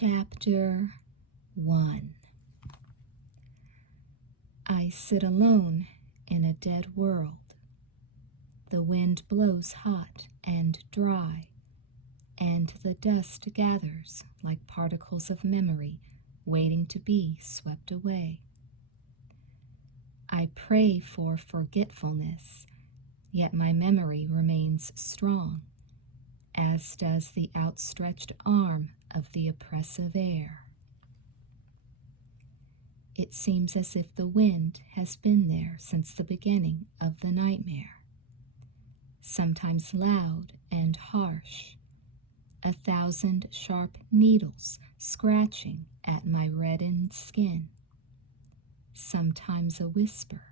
Chapter 1. I sit alone in a dead world. The wind blows hot and dry, and the dust gathers like particles of memory waiting to be swept away. I pray for forgetfulness, yet my memory remains strong, as does the outstretched arm of the oppressive air. It seems as if the wind has been there since the beginning of the nightmare, sometimes loud and harsh, 1,000 sharp needles scratching at my reddened skin, sometimes a whisper,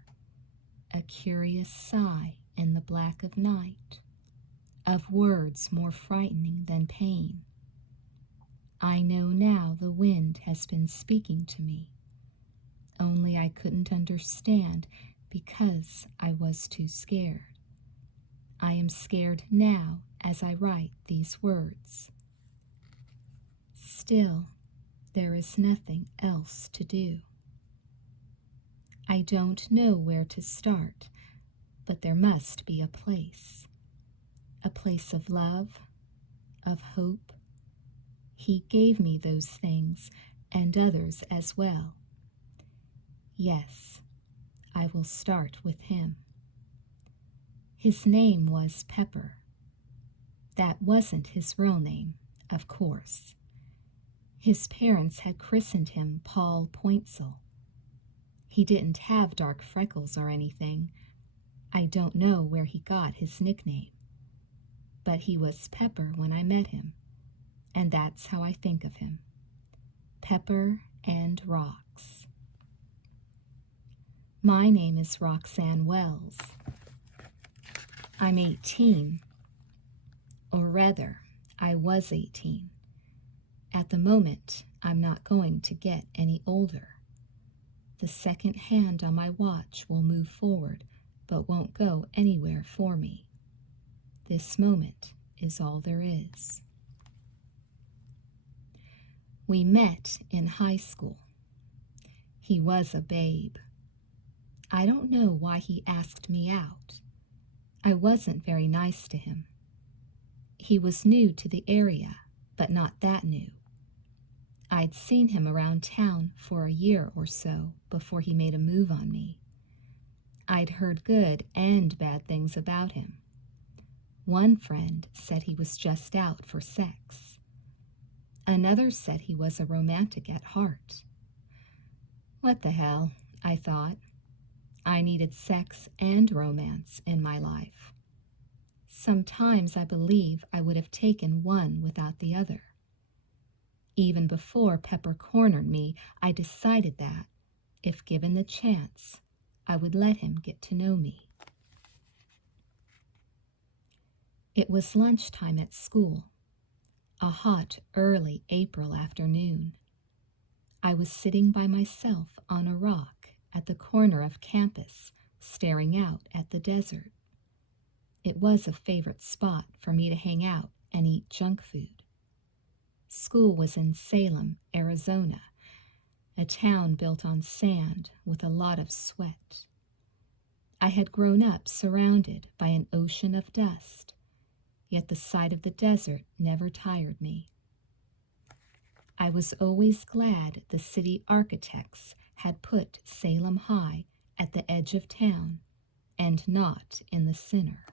a curious sigh in the black of night, of words more frightening than pain. I know now the wind has been speaking to me, only I couldn't understand because I was too scared. I am scared now as I write these words. Still, there is nothing else to do. I don't know where to start, but there must be a place of love, of hope. He gave me those things and others as well. Yes, I will start with him. His name was Pepper. That wasn't his real name, of course. His parents had christened him Paul Pointsel. He didn't have dark freckles or anything. I don't know where he got his nickname. But he was Pepper when I met him, and that's how I think of him. Pepper and Rocks. My name is Roxanne Wells. I'm 18, or rather, I was 18. At the moment, I'm not going to get any older. The second hand on my watch will move forward, but won't go anywhere for me. This moment is all there is. We met in high school. He was a babe. I don't know why he asked me out. I wasn't very nice to him. He was new to the area, but not that new. I'd seen him around town for a year or so before he made a move on me. I'd heard good and bad things about him. One friend said he was just out for sex. Another said he was a romantic at heart. What the hell, I thought. I needed sex and romance in my life. Sometimes I believe I would have taken one without the other. Even before Pepper cornered me, I decided that, if given the chance, I would let him get to know me. It was lunchtime at school, a hot, early April afternoon. I was sitting by myself on a rock at the corner of campus, staring out at the desert. It was a favorite spot for me to hang out and eat junk food. School was in Salem, Arizona, a town built on sand with a lot of sweat. I had grown up surrounded by an ocean of dust, yet the sight of the desert never tired me. I was always glad the city architects had put Salem High at the edge of town and not in the center.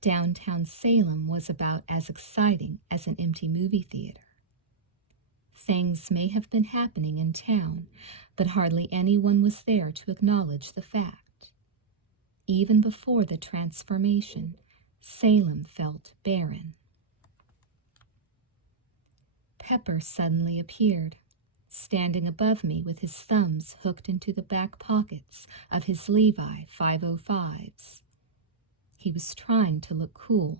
Downtown Salem was about as exciting as an empty movie theater. Things may have been happening in town, but hardly anyone was there to acknowledge the fact. Even before the transformation, Salem felt barren. Pepper suddenly appeared, standing above me with his thumbs hooked into the back pockets of his Levi 505s. He was trying to look cool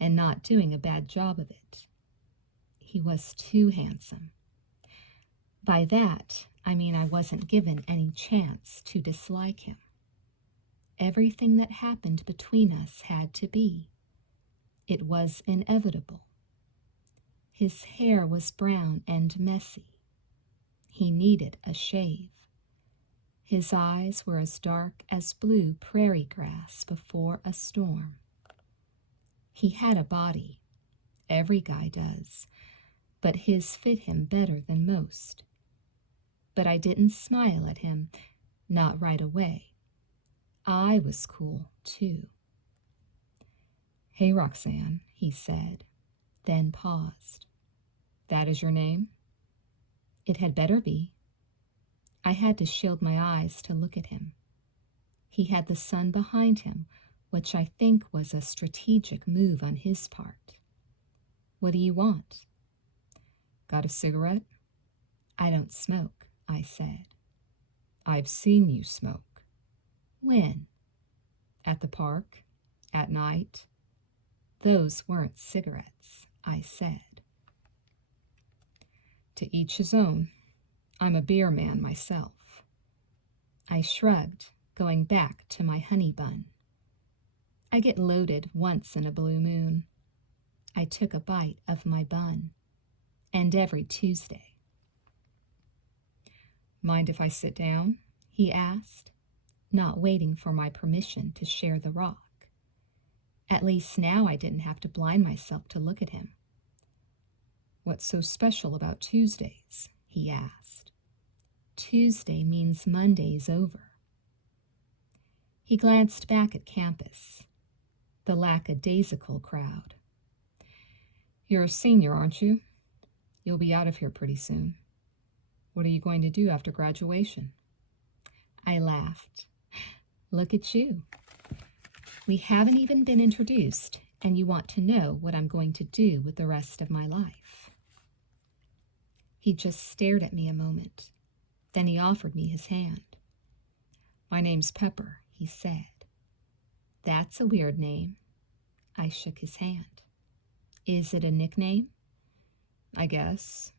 and not doing a bad job of it. He was too handsome. By that, I mean I wasn't given any chance to dislike him. Everything that happened between us had to be. It was inevitable. His hair was brown and messy. He needed a shave. His eyes were as dark as blue prairie grass before a storm. He had a body. Every guy does. But his fit him better than most. But I didn't smile at him, not right away. I was cool, too. "Hey, Roxanne," he said, then paused. "That is your name?" It had better be. I had to shield my eyes to look at him. He had the sun behind him, which I think was a strategic move on his part. "What do you want?" "Got a cigarette?" "I don't smoke," I said. "I've seen you smoke." "When?" "At the park, at night." "Those weren't cigarettes," I said. "To each his own. I'm a beer man myself." I shrugged, going back to my honey bun. I get loaded once in a blue moon. I took a bite of my bun. And every Tuesday. "Mind if I sit down?" he asked, not waiting for my permission to share the rock. At least now I didn't have to blind myself to look at him. "What's so special about Tuesdays?" he asked. "Tuesday means Monday's over." He glanced back at campus, the lackadaisical crowd. "You're a senior, aren't you? You'll be out of here pretty soon. What are you going to do after graduation?" I laughed. "Look at you. We haven't even been introduced, and you want to know what I'm going to do with the rest of my life." He just stared at me a moment. Then he offered me his hand. "My name's Pepper," he said. "That's a weird name." I shook his hand. "Is it a nickname?" "I guess.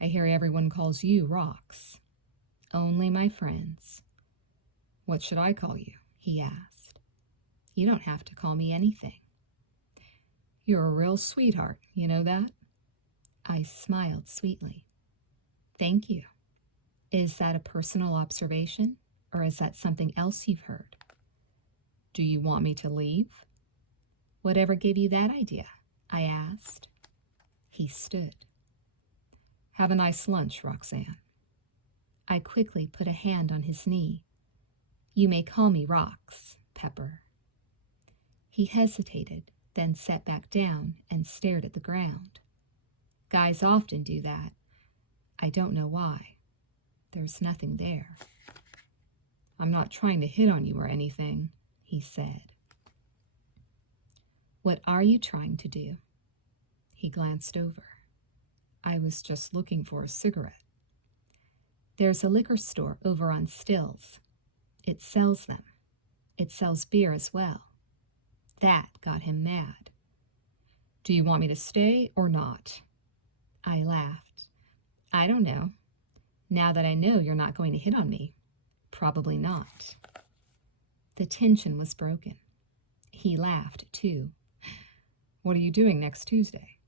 I hear everyone calls you Rox." "Only my friends." "What should I call you?" he asked. "You don't have to call me anything." "You're a real sweetheart, you know that?" I smiled sweetly. "Thank you. Is that a personal observation, or is that something else you've heard?" "Do you want me to leave?" "Whatever gave you that idea?" I asked. He stood. "Have a nice lunch, Roxanne." I quickly put a hand on his knee. "You may call me Rox, Pepper." He hesitated, then sat back down and stared at the ground. Guys often do that. I don't know why. There's nothing there. "I'm not trying to hit on you or anything," he said. "What are you trying to do?" He glanced over. "I was just looking for a cigarette." "There's a liquor store over on Stills. It sells them. It sells beer as well." That got him mad. "Do you want me to stay or not?" I laughed. "I don't know. Now that I know you're not going to hit on me, probably not." The tension was broken. He laughed, too. "What are you doing next Tuesday?"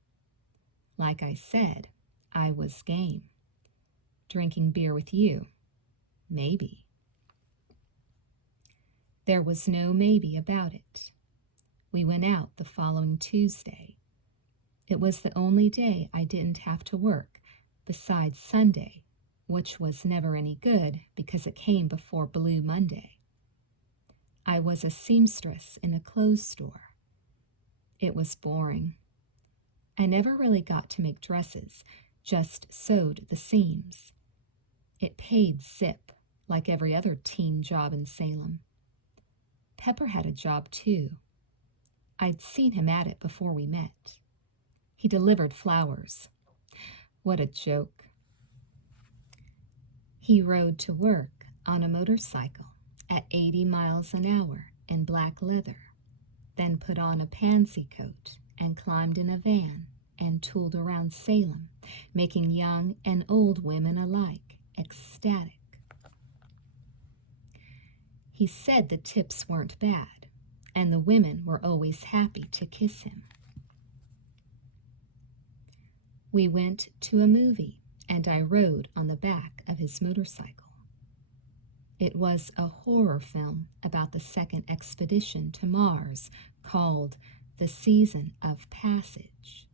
Like I said, I was game. Drinking beer with you. Maybe. There was no maybe about it. We went out the following Tuesday. It was the only day I didn't have to work, besides Sunday, which was never any good because it came before Blue Monday. I was a seamstress in a clothes store. It was boring. I never really got to make dresses, just sewed the seams. It paid zip, like every other teen job in Salem. Pepper had a job, too. I'd seen him at it before we met. He delivered flowers. What a joke. He rode to work on a motorcycle at 80 miles an hour in black leather, then put on a pansy coat and climbed in a van and tooled around Salem, making young and old women alike ecstatic. He said the tips weren't bad, and the women were always happy to kiss him. We went to a movie, and I rode on the back of his motorcycle. It was a horror film about the second expedition to Mars called The Season of Passage.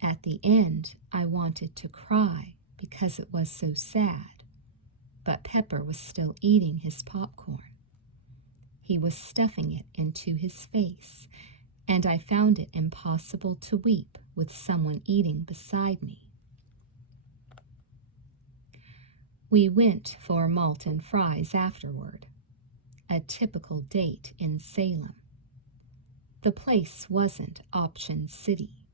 At the end, I wanted to cry because it was so sad, but Pepper was still eating his popcorn. He was stuffing it into his face, and I found it impossible to weep with someone eating beside me. We went for malt and fries afterward, a typical date in Salem. The place wasn't Option City.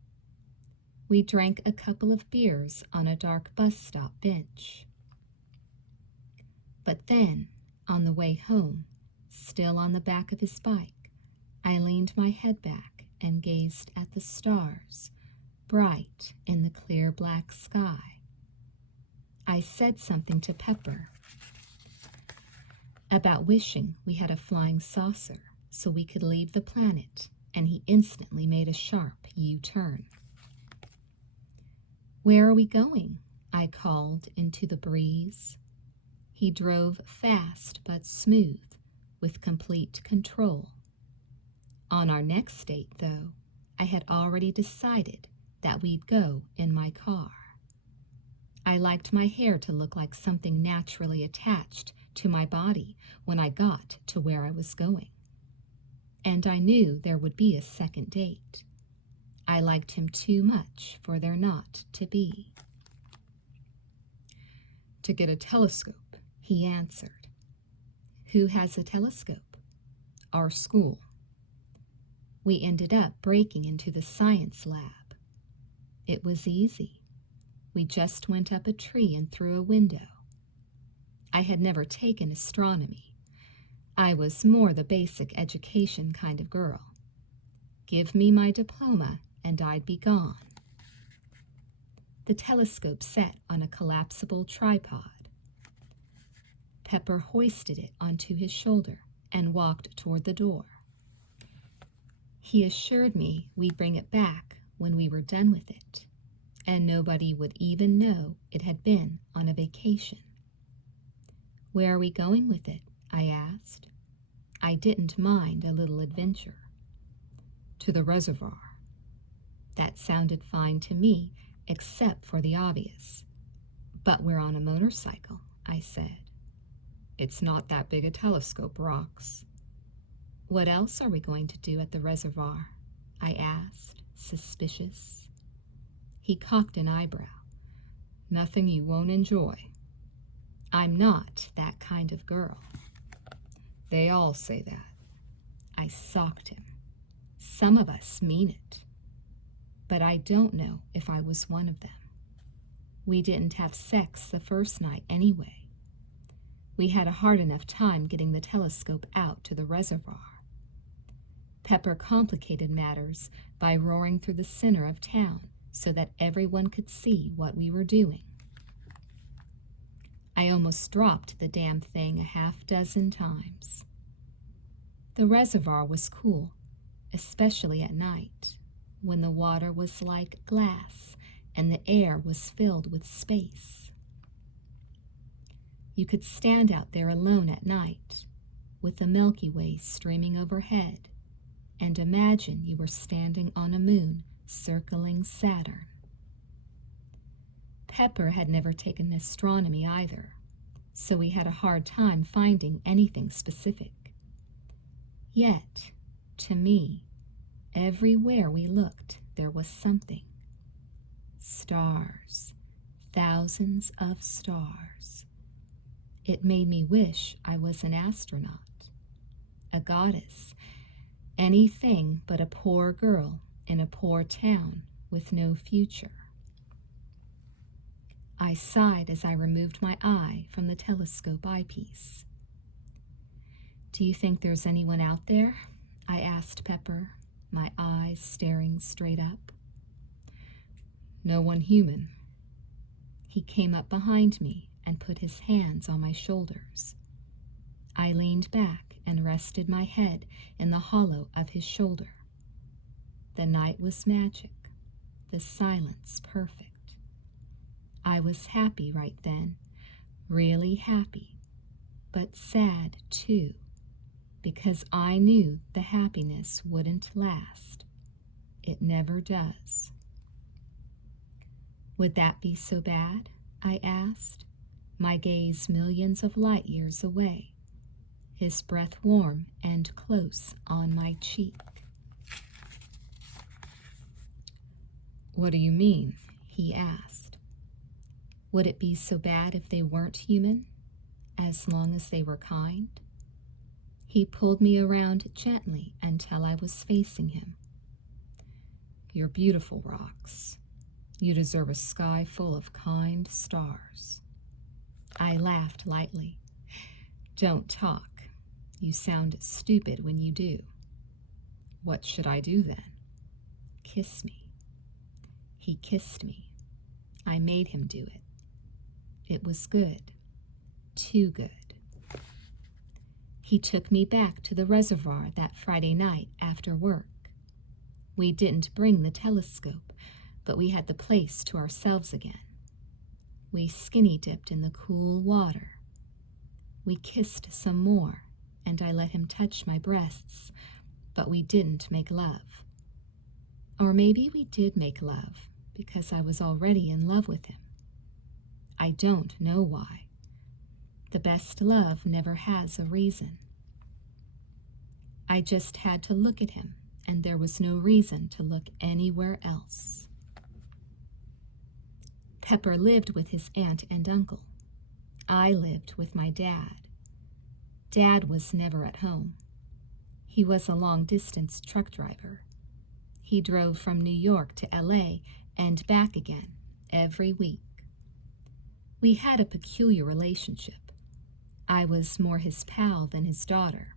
We drank a couple of beers on a dark bus stop bench. But then, on the way home, still on the back of his bike, I leaned my head back and gazed at the stars, bright in the clear black sky. I said something to Pepper about wishing we had a flying saucer so we could leave the planet, and he instantly made a sharp U-turn. "Where are we going?" I called into the breeze. He drove fast but smooth, with complete control. On our next date, though, I had already decided that we'd go in my car. I liked my hair to look like something naturally attached to my body when I got to where I was going. And I knew there would be a second date. I liked him too much for there not to be. "To get a telescope," he answered. "Who has a telescope?" "Our school." We ended up breaking into the science lab. It was easy. We just went up a tree and through a window. I had never taken astronomy. I was more the basic education kind of girl. Give me my diploma and I'd be gone. The telescope sat on a collapsible tripod. Pepper hoisted it onto his shoulder and walked toward the door. He assured me we'd bring it back when we were done with it, and nobody would even know it had been on a vacation. "Where are we going with it?" I asked. I didn't mind a little adventure. "To the reservoir." That sounded fine to me, except for the obvious. "But we're on a motorcycle," I said. "It's not that big a telescope, rocks." "What else are we going to do at the reservoir?" I asked, suspicious. He cocked an eyebrow. "Nothing you won't enjoy." "I'm not that kind of girl." "They all say that." I socked him. "Some of us mean it. But I don't know if I was one of them. We didn't have sex the first night anyway. We had a hard enough time getting the telescope out to the reservoir. Pepper complicated matters by roaring through the center of town so that everyone could see what we were doing. I almost dropped the damn thing a half-dozen times. The reservoir was cool, especially at night, when the water was like glass and the air was filled with space. You could stand out there alone at night, with the Milky Way streaming overhead, and imagine you were standing on a moon circling Saturn. Pepper had never taken astronomy either, so we had a hard time finding anything specific. Yet, to me, everywhere we looked, there was something. Stars, thousands of stars. It made me wish I was an astronaut, a goddess, anything but a poor girl in a poor town with no future. I sighed as I removed my eye from the telescope eyepiece. "Do you think there's anyone out there?" I asked Pepper, my eyes staring straight up. "No one human." He came up behind me and put his hands on my shoulders. I leaned back and rested my head in the hollow of his shoulder. The night was magic. the silence perfect. I was happy right then, really happy, but sad too, because I knew the happiness wouldn't last. It never does. Would that be so bad? I asked, my gaze millions of light years away, his breath warm and close on my cheek. What do you mean? He asked. Would it be so bad if they weren't human, as long as they were kind? He pulled me around gently until I was facing him. You're beautiful, Rox. You deserve a sky full of kind stars. I laughed lightly. Don't talk. You sound stupid when you do. What should I do then? Kiss me. He kissed me. I made him do it. It was good. Too good. He took me back to the reservoir that Friday night after work. We didn't bring the telescope, but we had the place to ourselves again. We skinny dipped in the cool water. We kissed some more, and I let him touch my breasts, but we didn't make love. Or maybe we did make love, because I was already in love with him. I don't know why. The best love never has a reason. I just had to look at him, and there was no reason to look anywhere else. Pepper lived with his aunt and uncle. I lived with my dad. Dad was never at home. He was a long-distance truck driver. He drove from New York to LA and back again every week. We had a peculiar relationship. I was more his pal than his daughter.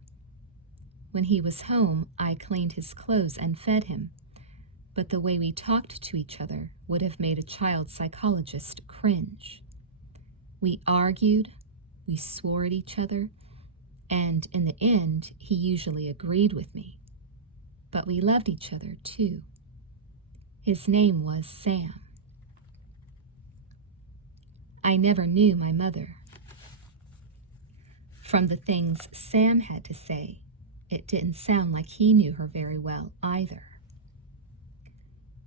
When he was home, I cleaned his clothes and fed him, but the way we talked to each other would have made a child psychologist cringe. We argued, we swore at each other, and in the end, he usually agreed with me. But we loved each other too. His name was Sam. I never knew my mother. From the things Sam had to say, it didn't sound like he knew her very well either.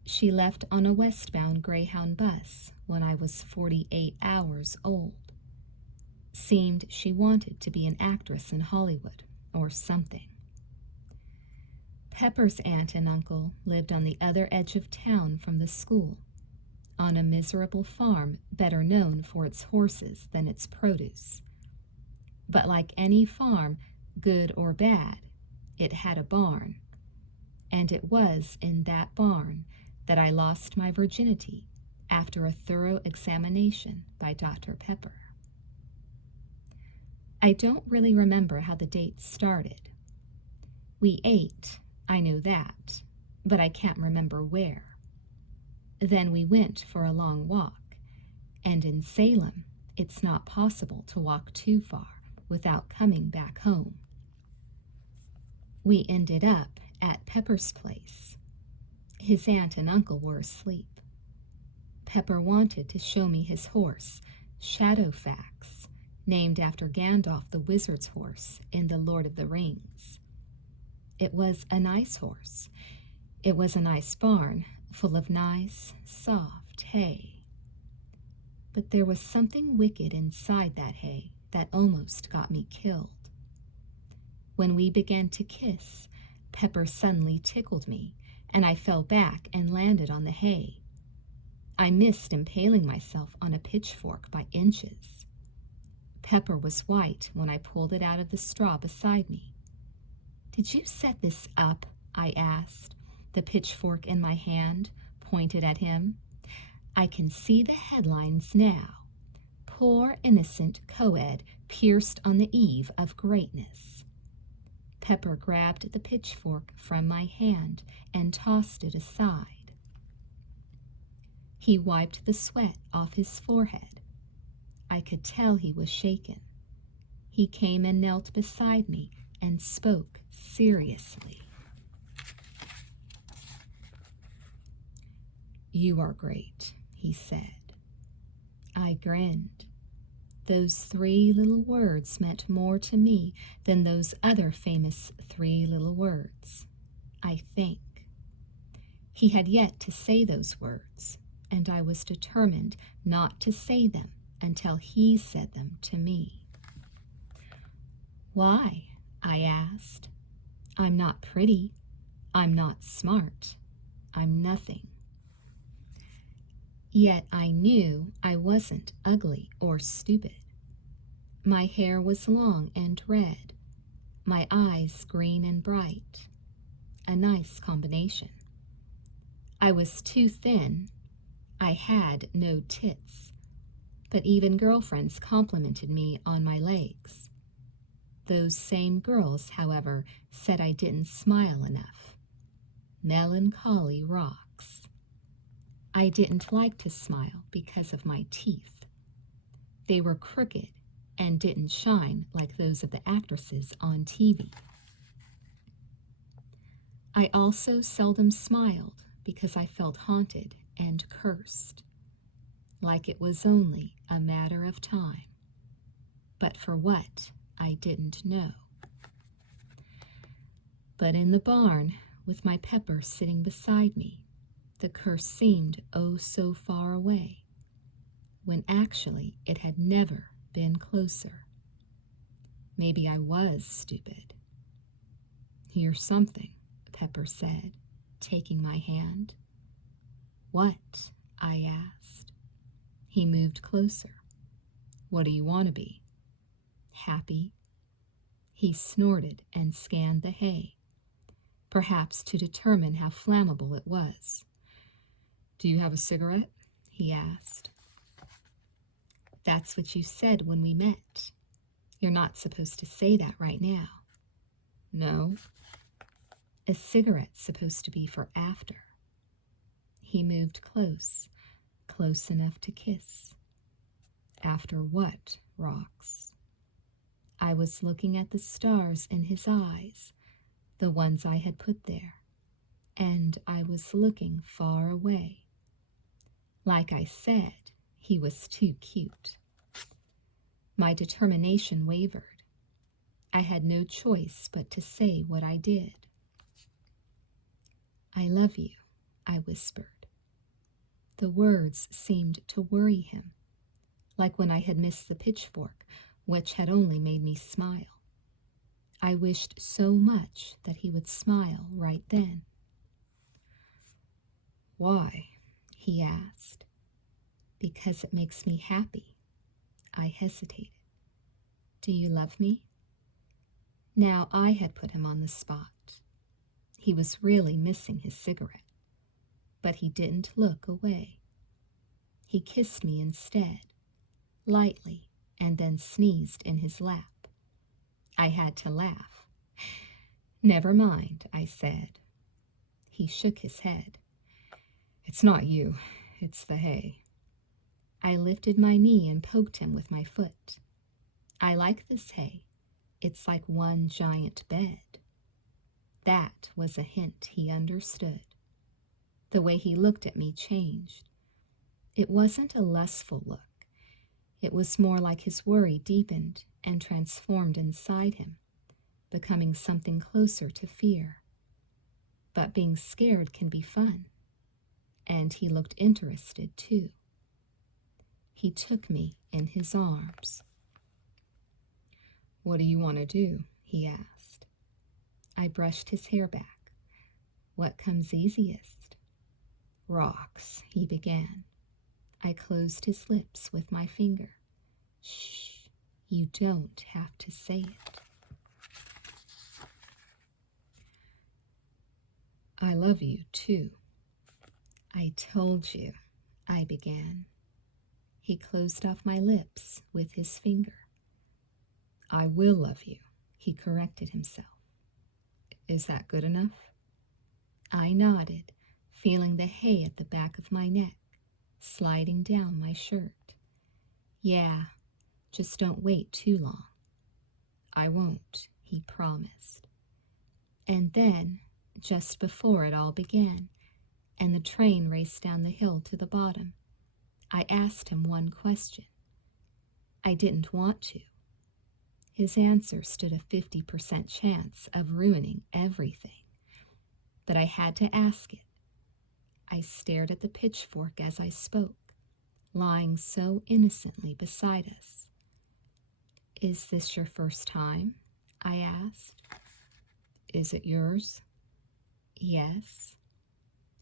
She left on a westbound Greyhound bus when I was 48 hours old. Seemed she wanted to be an actress in Hollywood or something. Pepper's aunt and uncle lived on the other edge of town from the school, on a miserable farm better known for its horses than its produce. But like any farm, good or bad, it had a barn, and it was in that barn that I lost my virginity after a thorough examination by Dr. Pepper. I don't really remember how the date started. We ate, I know that, but I can't remember where. Then we went for a long walk, and in Salem, it's not possible to walk too far without coming back home. We ended up at Pepper's place. His aunt and uncle were asleep. Pepper wanted to show me his horse, Shadowfax, named after Gandalf the wizard's horse in The Lord of the Rings. It was a nice horse. It was a nice barn, full of nice, soft hay. But there was something wicked inside that hay that almost got me killed. When we began to kiss, Pepper suddenly tickled me, and I fell back and landed on the hay. I missed impaling myself on a pitchfork by inches. Pepper was white when I pulled it out of the straw beside me. "Did you set this up?" I asked, the pitchfork in my hand, pointed at him. "I can see the headlines now. Poor innocent co-ed pierced on the eve of greatness." Pepper grabbed the pitchfork from my hand and tossed it aside. He wiped the sweat off his forehead. I could tell he was shaken. He came and knelt beside me and spoke seriously. You are great, he said. I grinned. Those 3 little words meant more to me than those other famous 3 little words, I think. He had yet to say those words, and I was determined not to say them until he said them to me. Why? I asked. I'm not pretty. I'm not smart. I'm nothing. Yet I knew I wasn't ugly or stupid. My hair was long and red, my eyes green and bright. A nice combination. I was too thin. I had no tits, but even girlfriends complimented me on my legs. Those same girls, however, said I didn't smile enough. Melancholy rocks. I didn't like to smile because of my teeth. They were crooked and didn't shine like those of the actresses on TV. I also seldom smiled because I felt haunted and cursed, like it was only a matter of time. But for what, I didn't know. But in the barn, with my Pepper sitting beside me, the curse seemed oh so far away, when actually it had never been closer. Maybe I was stupid. Here's something, Pepper said, taking my hand. What? I asked. He moved closer. What do you want to be? Happy. He snorted and scanned the hay, perhaps to determine how flammable it was. Do you have a cigarette? He asked. That's what you said when we met. You're not supposed to say that right now. No. A cigarette's supposed to be for after. He moved close, close enough to kiss. After what, Rocks? I was looking at the stars in his eyes, the ones I had put there, and I was looking far away. Like I said, he was too cute. My determination wavered. I had no choice but to say what I did. I love you, I whispered. The words seemed to worry him, like when I had missed the pitchfork, which had only made me smile. I wished so much that he would smile right then. Why? He asked. Because it makes me happy. I hesitated. Do you love me? Now I had put him on the spot. He was really missing his cigarette, but he didn't look away. He kissed me instead, lightly, and then sneezed in his lap. I had to laugh. Never mind, I said. He shook his head. It's not you, it's the hay. I lifted my knee and poked him with my foot. I like this hay. It's like one giant bed. That was a hint he understood. The way he looked at me changed. It wasn't a lustful look. It was more like his worry deepened and transformed inside him, becoming something closer to fear. But being scared can be fun. And he looked interested, too. He took me in his arms. What do you want to do? He asked. I brushed his hair back. What comes easiest? Rocks, he began. I closed his lips with my finger. Shh, you don't have to say it. I love you, too. I told you, I began. He closed off my lips with his finger. I will love you, he corrected himself. Is that good enough? I nodded, feeling the hay at the back of my neck, sliding down my shirt. Yeah, just don't wait too long. I won't, he promised. And then, just before it all began, and the train raced down the hill to the bottom. I asked him one question. I didn't want to. His answer stood a 50% chance of ruining everything. But I had to ask it. I stared at the pitchfork as I spoke, lying so innocently beside us. Is this your first time? I asked. Is it yours? Yes.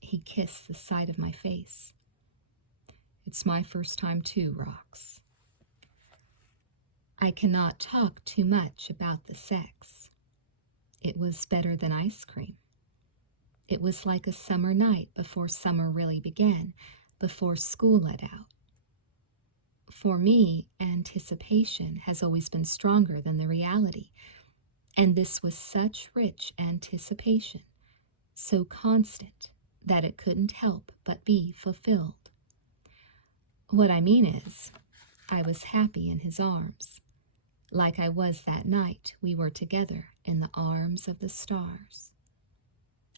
He kissed the side of my face. It's my first time too, Rox. I cannot talk too much about the sex. It was better than ice cream. It was like a summer night before summer really began, before school let out. For me, anticipation has always been stronger than the reality, and this was such rich anticipation, so constant that it couldn't help but be fulfilled. What I mean is, I was happy in his arms, like I was that night we were together in the arms of the stars.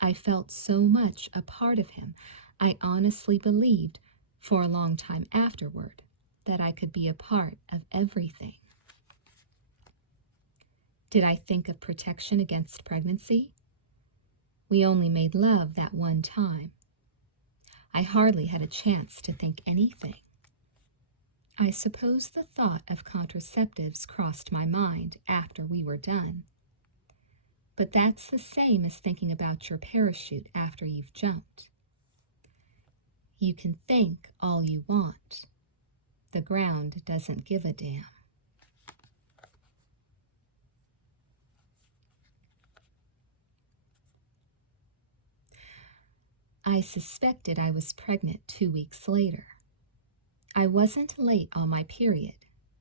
I felt so much a part of him, I honestly believed, for a long time afterward, that I could be a part of everything. Did I think of protection against pregnancy? We only made love that one time. I hardly had a chance to think anything. I suppose the thought of contraceptives crossed my mind after we were done. But that's the same as thinking about your parachute after you've jumped. You can think all you want. The ground doesn't give a damn. I suspected I was pregnant 2 weeks later. I wasn't late on my period,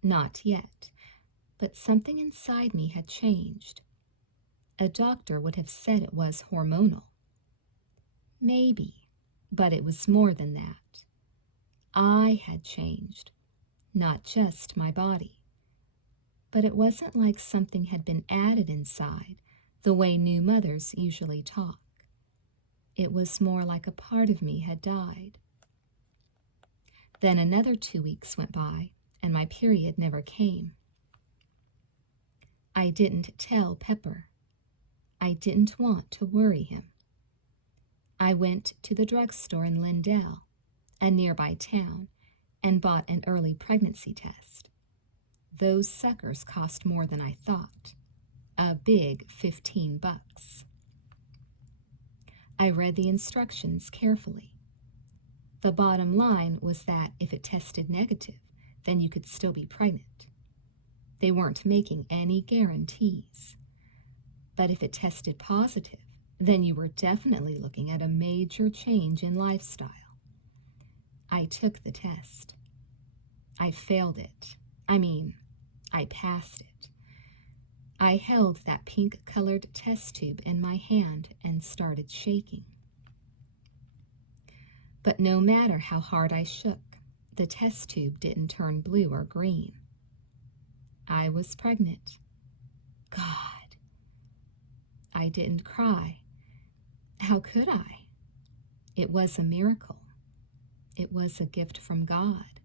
not yet, but something inside me had changed. A doctor would have said it was hormonal. Maybe, but it was more than that. I had changed, not just my body. But it wasn't like something had been added inside, the way new mothers usually talk. It was more like a part of me had died. Then another 2 weeks went by, and my period never came. I didn't tell Pepper. I didn't want to worry him. I went to the drugstore in Lindell, a nearby town, and bought an early pregnancy test. Those suckers cost more than I thought. A big $15. I read the instructions carefully. The bottom line was that if it tested negative, then you could still be pregnant. They weren't making any guarantees. But if it tested positive, then you were definitely looking at a major change in lifestyle. I took the test. I failed it. I passed it. I held that pink-colored test tube in my hand and started shaking. But no matter how hard I shook, the test tube didn't turn blue or green. I was pregnant. God. I didn't cry. How could I? It was a miracle. It was a gift from God.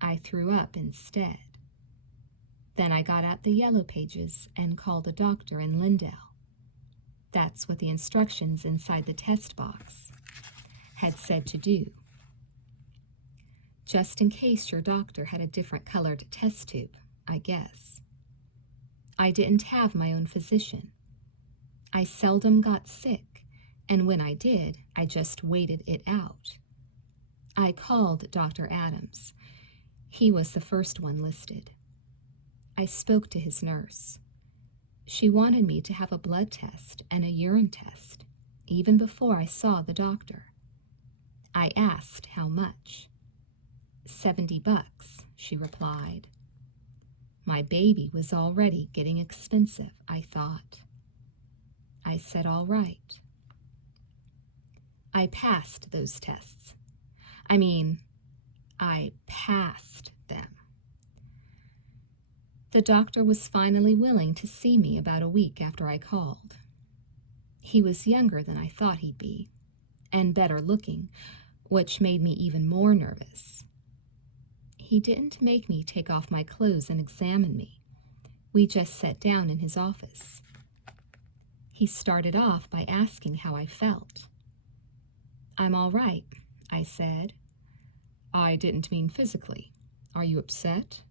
I threw up instead. Then I got out the yellow pages and called a doctor in Lindell. That's what the instructions inside the test box had said to do. Just in case your doctor had a different colored test tube, I guess. I didn't have my own physician. I seldom got sick, and when I did, I just waited it out. I called Dr. Adams. He was the first one listed. I spoke to his nurse. She wanted me to have a blood test and a urine test, even before I saw the doctor. I asked how much. $70, she replied. My baby was already getting expensive, I thought. I said all right. I passed those tests. I passed them. The doctor was finally willing to see me about a week after I called. He was younger than I thought he'd be, and better looking, which made me even more nervous. He didn't make me take off my clothes and examine me. We just sat down in his office. He started off by asking how I felt. "I'm all right," I said. "I didn't mean physically. Are you upset?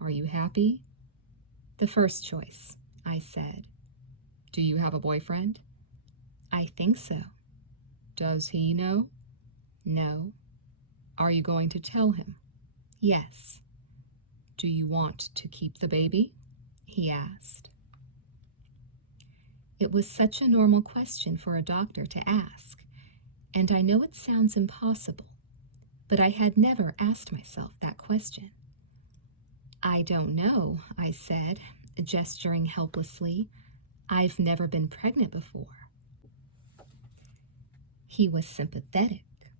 Are you happy?" "The first choice," I said. "Do you have a boyfriend?" "I think so." "Does he know?" "No." "Are you going to tell him?" "Yes." "Do you want to keep the baby?" he asked. It was such a normal question for a doctor to ask, and I know it sounds impossible, but I had never asked myself that question. "I don't know," I said, gesturing helplessly. "I've never been pregnant before." He was sympathetic.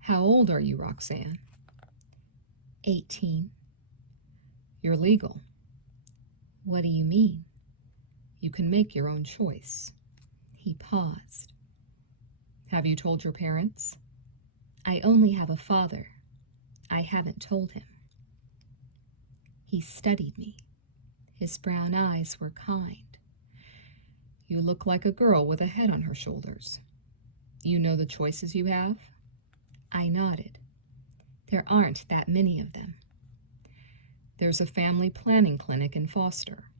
"How old are you, Roxanne?" 18. "You're legal." "What do you mean?" "You can make your own choice." He paused. "Have you told your parents?" "I only have a father. I haven't told him." He studied me. His brown eyes were kind. "You look like a girl with a head on her shoulders. You know the choices you have?" I nodded. "There aren't that many of them." "There's a family planning clinic in Foster.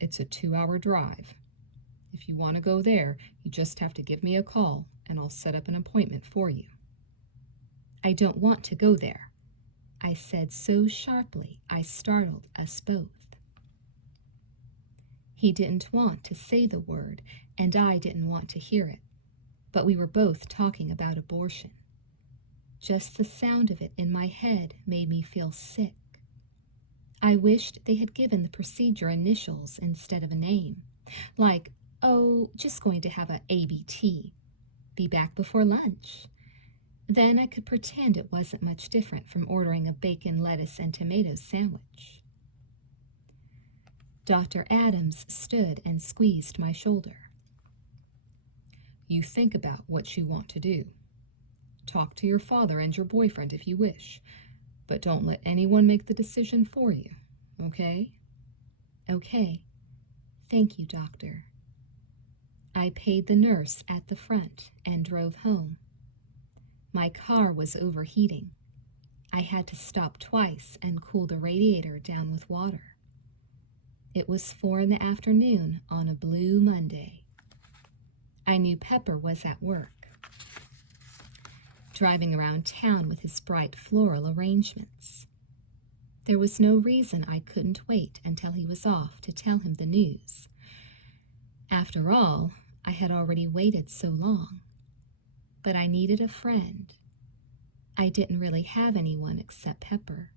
It's a 2-hour drive. If you want to go there, you just have to give me a call, and I'll set up an appointment for you." "I don't want to go there," I said so sharply I startled us both. He didn't want to say the word, and I didn't want to hear it, but we were both talking about abortion. Just the sound of it in my head made me feel sick. I wished they had given the procedure initials instead of a name, like, "Oh, just going to have a ABT. Be back before lunch." Then I could pretend it wasn't much different from ordering a bacon, lettuce, and tomatoes sandwich. Dr. Adams stood and squeezed my shoulder. "You think about what you want to do. Talk to your father and your boyfriend if you wish, but don't let anyone make the decision for you, okay?" "Okay. Thank you, doctor." I paid the nurse at the front and drove home. My car was overheating. I had to stop twice and cool the radiator down with water. It was 4 in the afternoon on a blue Monday. I knew Pepper was at work, driving around town with his bright floral arrangements. There was no reason I couldn't wait until he was off to tell him the news. After all, I had already waited so long. But I needed a friend. I didn't really have anyone except Pepper.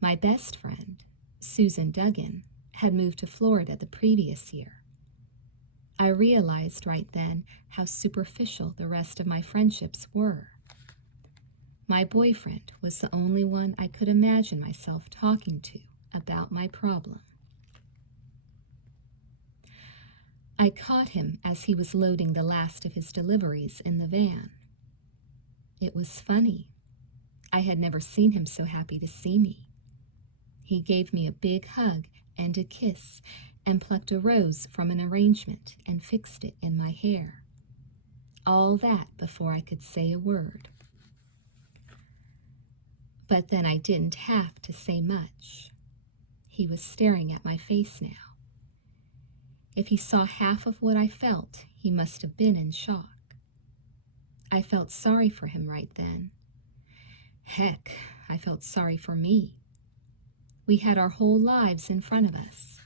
My best friend, Susan Duggan, had moved to Florida the previous year. I realized right then how superficial the rest of my friendships were. My boyfriend was the only one I could imagine myself talking to about my problem. I caught him as he was loading the last of his deliveries in the van. It was funny. I had never seen him so happy to see me. He gave me a big hug and a kiss and plucked a rose from an arrangement and fixed it in my hair. All that before I could say a word. But then I didn't have to say much. He was staring at my face now. If he saw half of what I felt, he must have been in shock. I felt sorry for him right then. Heck, I felt sorry for me. We had our whole lives in front of us.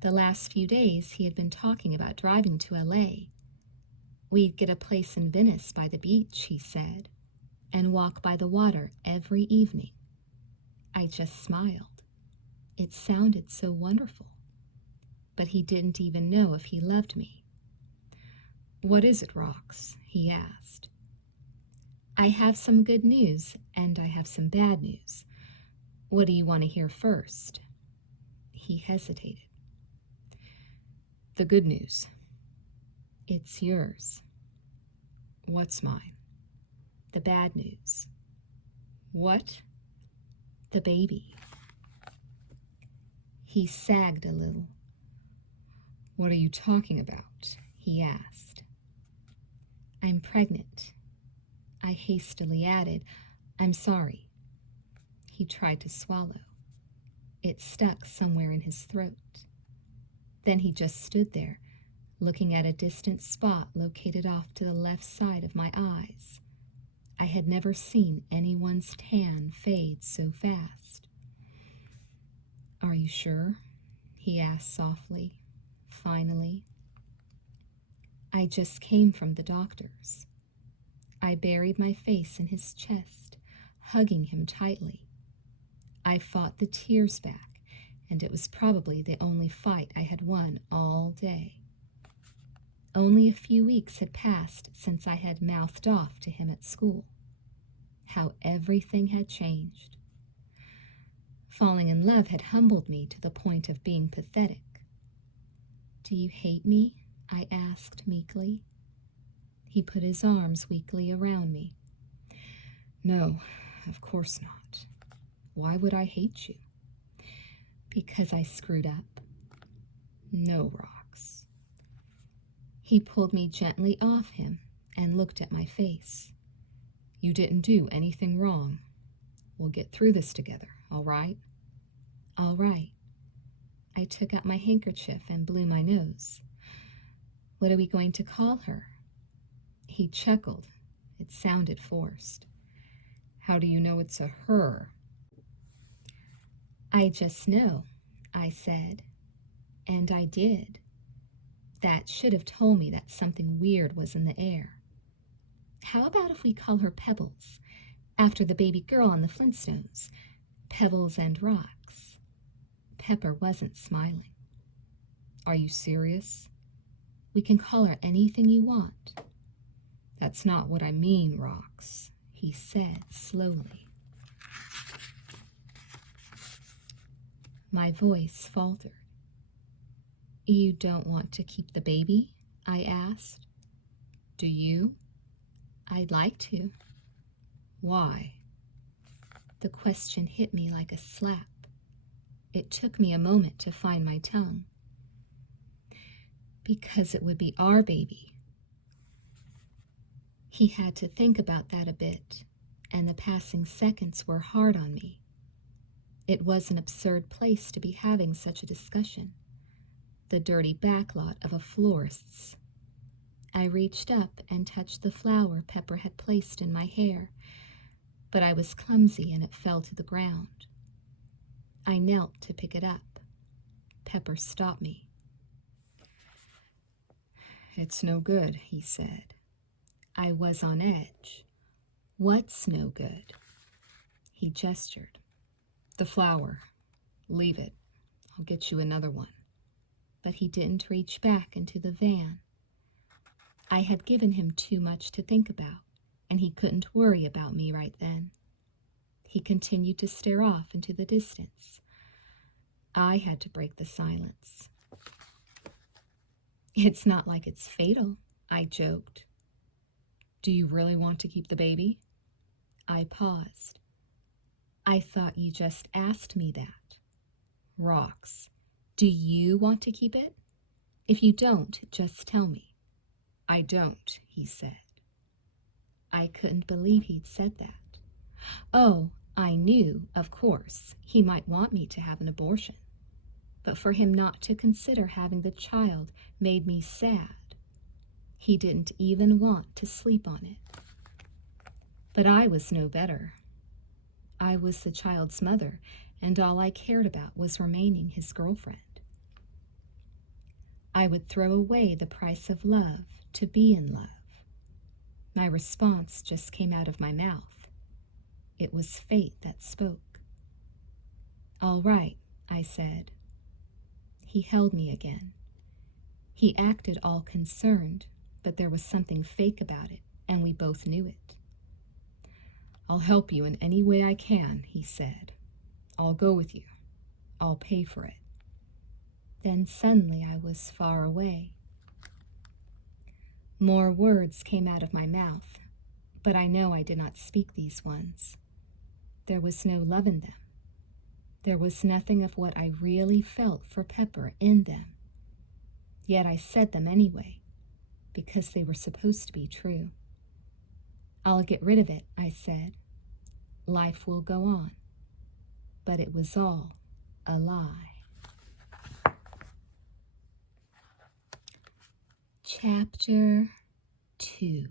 The last few days he had been talking about driving to LA. We'd get a place in Venice by the beach, he said, and walk by the water every evening. I just smiled. It sounded so wonderful. But he didn't even know if he loved me. "What is it, Rox?" he asked. "I have some good news and I have some bad news. What do you want to hear first?" He hesitated. "The good news." "It's yours." What's mine? The bad news. What? The baby. He sagged a little. What are you talking about? He asked. I'm pregnant. I hastily added, I'm sorry. He tried to swallow. It stuck somewhere in his throat. Then he just stood there, looking at a distant spot located off to the left side of my eyes. I had never seen anyone's tan fade so fast. Are you sure? He asked softly, finally. I just came from the doctor's. I buried my face in his chest, hugging him tightly. I fought the tears back, and it was probably the only fight I had won all day. Only a few weeks had passed since I had mouthed off to him at school. How everything had changed. Falling in love had humbled me to the point of being pathetic. Do you hate me? I asked meekly. He put his arms weakly around me. No, of course not. Why would I hate you? Because I screwed up. No, Rox. He pulled me gently off him and looked at my face. You didn't do anything wrong. We'll get through this together, all right? All right. I took out my handkerchief and blew my nose. What are we going to call her? He chuckled. It sounded forced. How do you know it's a her? I just know, I said. And I did. That should have told me that something weird was in the air. How about if we call her Pebbles, after the baby girl on the Flintstones? Pebbles and Rocks. Pepper wasn't smiling. Are you serious? We can call her anything you want. That's not what I mean, Rox, he said slowly. My voice faltered. You don't want to keep the baby? I asked. Do you? I'd like to. Why? The question hit me like a slap. It took me a moment to find my tongue. Because it would be our baby. He had to think about that a bit, and the passing seconds were hard on me. It was an absurd place to be having such a discussion. The dirty backlot of a florist's. I reached up and touched the flower Pepper had placed in my hair, but I was clumsy and it fell to the ground. I knelt to pick it up. Pepper stopped me. It's no good, he said. I was on edge. What's no good? He gestured. The flower. Leave it. I'll get you another one. But he didn't reach back into the van. I had given him too much to think about, and he couldn't worry about me right then. He continued to stare off into the distance. I had to break the silence. It's not like it's fatal, I joked. Do you really want to keep the baby? I paused. I thought you just asked me that. Rox, do you want to keep it? If you don't, just tell me. I don't, he said. I couldn't believe he'd said that. Oh, I knew, of course, he might want me to have an abortion. But for him not to consider having the child made me sad. He didn't even want to sleep on it. But I was no better. I was the child's mother, and all I cared about was remaining his girlfriend. I would throw away the price of love to be in love. My response just came out of my mouth. It was fate that spoke. All right, I said. He held me again. He acted all concerned, but there was something fake about it, and we both knew it. I'll help you in any way I can, he said. I'll go with you. I'll pay for it. Then suddenly I was far away. More words came out of my mouth, but I know I did not speak these ones. There was no love in them. There was nothing of what I really felt for Pepper in them. Yet I said them anyway, because they were supposed to be true. I'll get rid of it, I said. Life will go on. But it was all a lie. Chapter 2.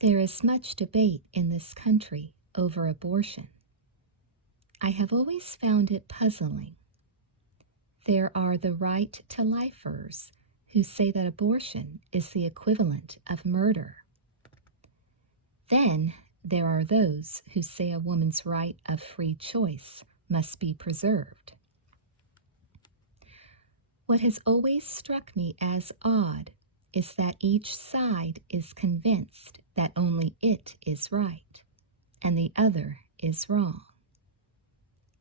There is much debate in this country over abortion. I have always found it puzzling. There are the right to lifers who say that abortion is the equivalent of murder. Then there are those who say a woman's right of free choice must be preserved. What has always struck me as odd is that each side is convinced that only it is right and the other is wrong.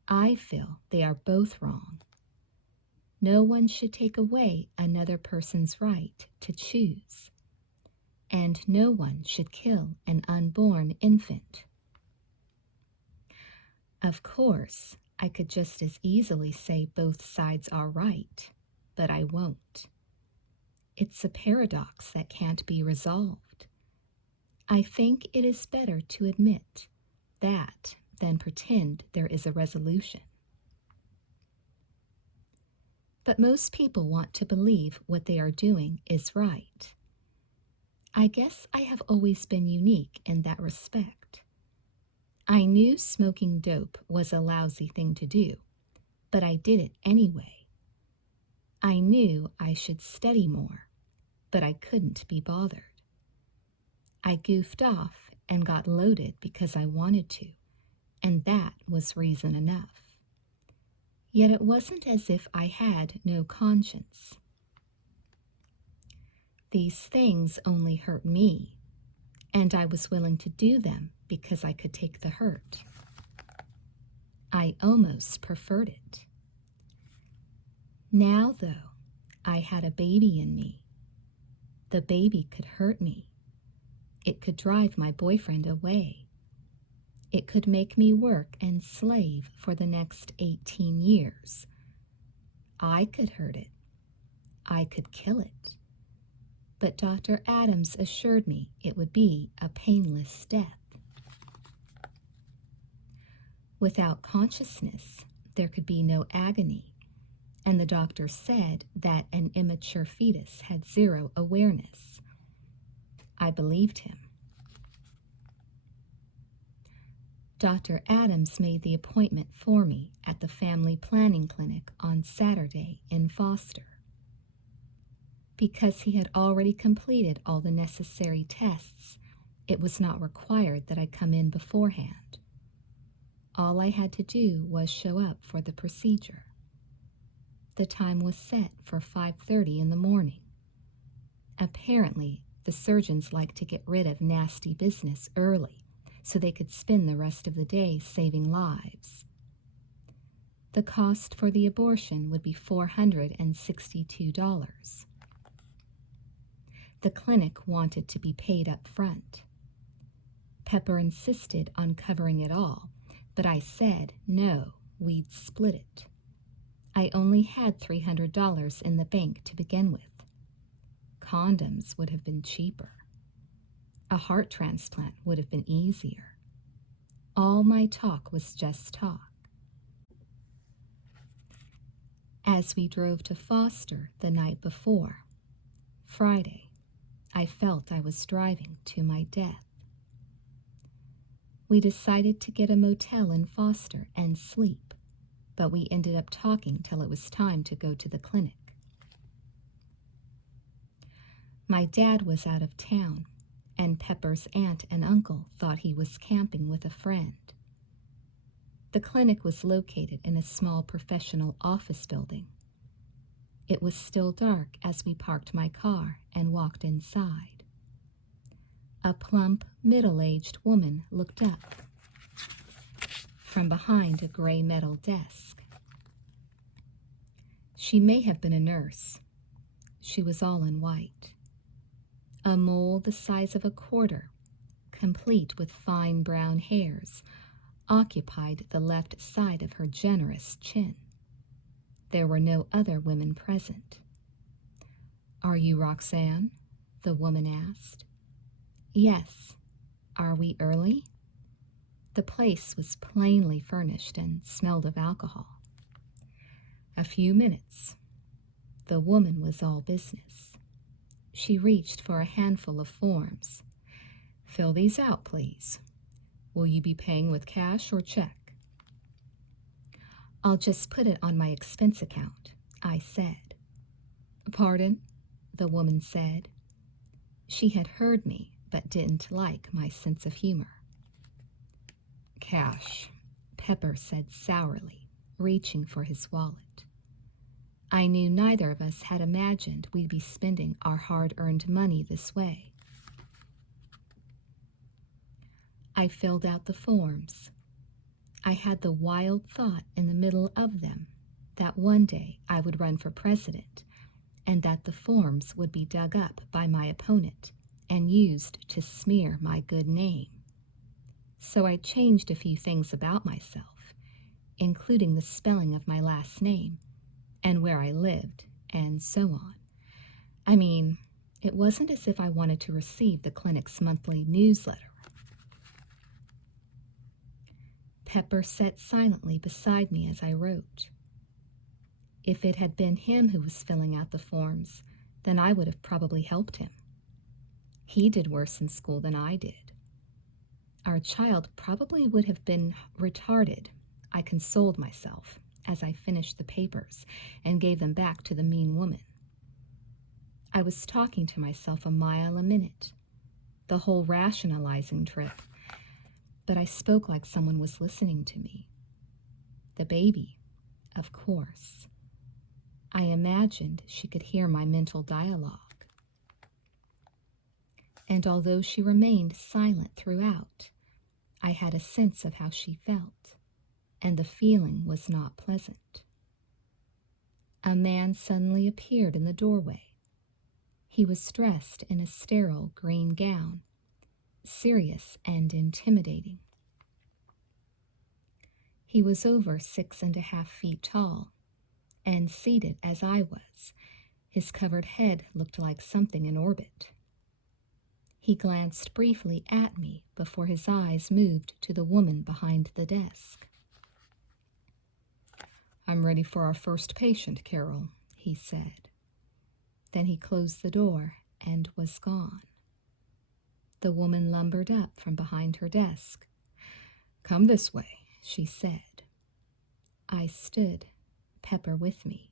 I feel they are both wrong. No one should take away another person's right to choose, and no one should kill an unborn infant. Of course, I could just as easily say both sides are right, but I won't. It's a paradox that can't be resolved. I think it is better to admit that than pretend there is a resolution. But most people want to believe what they are doing is right. I guess I have always been unique in that respect. I knew smoking dope was a lousy thing to do, but I did it anyway. I knew I should study more, but I couldn't be bothered. I goofed off and got loaded because I wanted to, and that was reason enough. Yet it wasn't as if I had no conscience. These things only hurt me, and I was willing to do them because I could take the hurt. I almost preferred it. Now, though, I had a baby in me. The baby could hurt me. It could drive my boyfriend away. It could make me work and slave for the next 18 years. I could hurt it. I could kill it. But Dr. Adams assured me it would be a painless death. Without consciousness, there could be no agony, and the doctor said that an immature fetus had zero awareness. I believed him. Dr. Adams made the appointment for me at the family planning clinic on Saturday in Foster. Because he had already completed all the necessary tests, it was not required that I come in beforehand. All I had to do was show up for the procedure. The time was set for 5:30 in the morning. Apparently, the surgeons like to get rid of nasty business early, so they could spend the rest of the day saving lives. The cost for the abortion would be $462. The clinic wanted to be paid up front. Pepper insisted on covering it all, but I said no, we'd split it. I only had $300 in the bank to begin with. Condoms would have been cheaper. A heart transplant would have been easier. All my talk was just talk. As we drove to Foster the night before, Friday, I felt I was driving to my death. We decided to get a motel in Foster and sleep, but we ended up talking till it was time to go to the clinic. My dad was out of town, and Pepper's aunt and uncle thought he was camping with a friend. The clinic was located in a small professional office building. It was still dark as we parked my car and walked inside. A plump, middle-aged woman looked up from behind a gray metal desk. She may have been a nurse. She was all in white. A mole the size of a quarter, complete with fine brown hairs, occupied the left side of her generous chin. There were no other women present. "Are you Roxanne?" the woman asked. "Yes. Are we early?" The place was plainly furnished and smelled of alcohol. "A few minutes." The woman was all business. She reached for a handful of forms. "Fill these out, please. Will you be paying with cash or check?" "I'll just put it on my expense account," I said. "Pardon?" the woman said. She had heard me, but didn't like my sense of humor. "Cash," Pepper said sourly, reaching for his wallet. I knew neither of us had imagined we'd be spending our hard-earned money this way. I filled out the forms. I had the wild thought in the middle of them that one day I would run for president and that the forms would be dug up by my opponent and used to smear my good name. So I changed a few things about myself, including the spelling of my last name and where I lived, and so on. I mean, it wasn't as if I wanted to receive the clinic's monthly newsletter. Pepper sat silently beside me as I wrote. If it had been him who was filling out the forms, then I would have probably helped him. He did worse in school than I did. Our child probably would have been retarded, I consoled myself as I finished the papers and gave them back to the mean woman. I was talking to myself a mile a minute, the whole rationalizing trip, but I spoke like someone was listening to me. The baby, of course. I imagined she could hear my mental dialogue. And although she remained silent throughout, I had a sense of how she felt, and the feeling was not pleasant. A man suddenly appeared in the doorway. He was dressed in a sterile green gown, serious and intimidating. He was over 6.5 feet tall, and seated as I was, his covered head looked like something in orbit. He glanced briefly at me before his eyes moved to the woman behind the desk. "I'm ready for our first patient, Carol," he said. Then he closed the door and was gone. The woman lumbered up from behind her desk. "Come this way," she said. I stood, Pepper with me.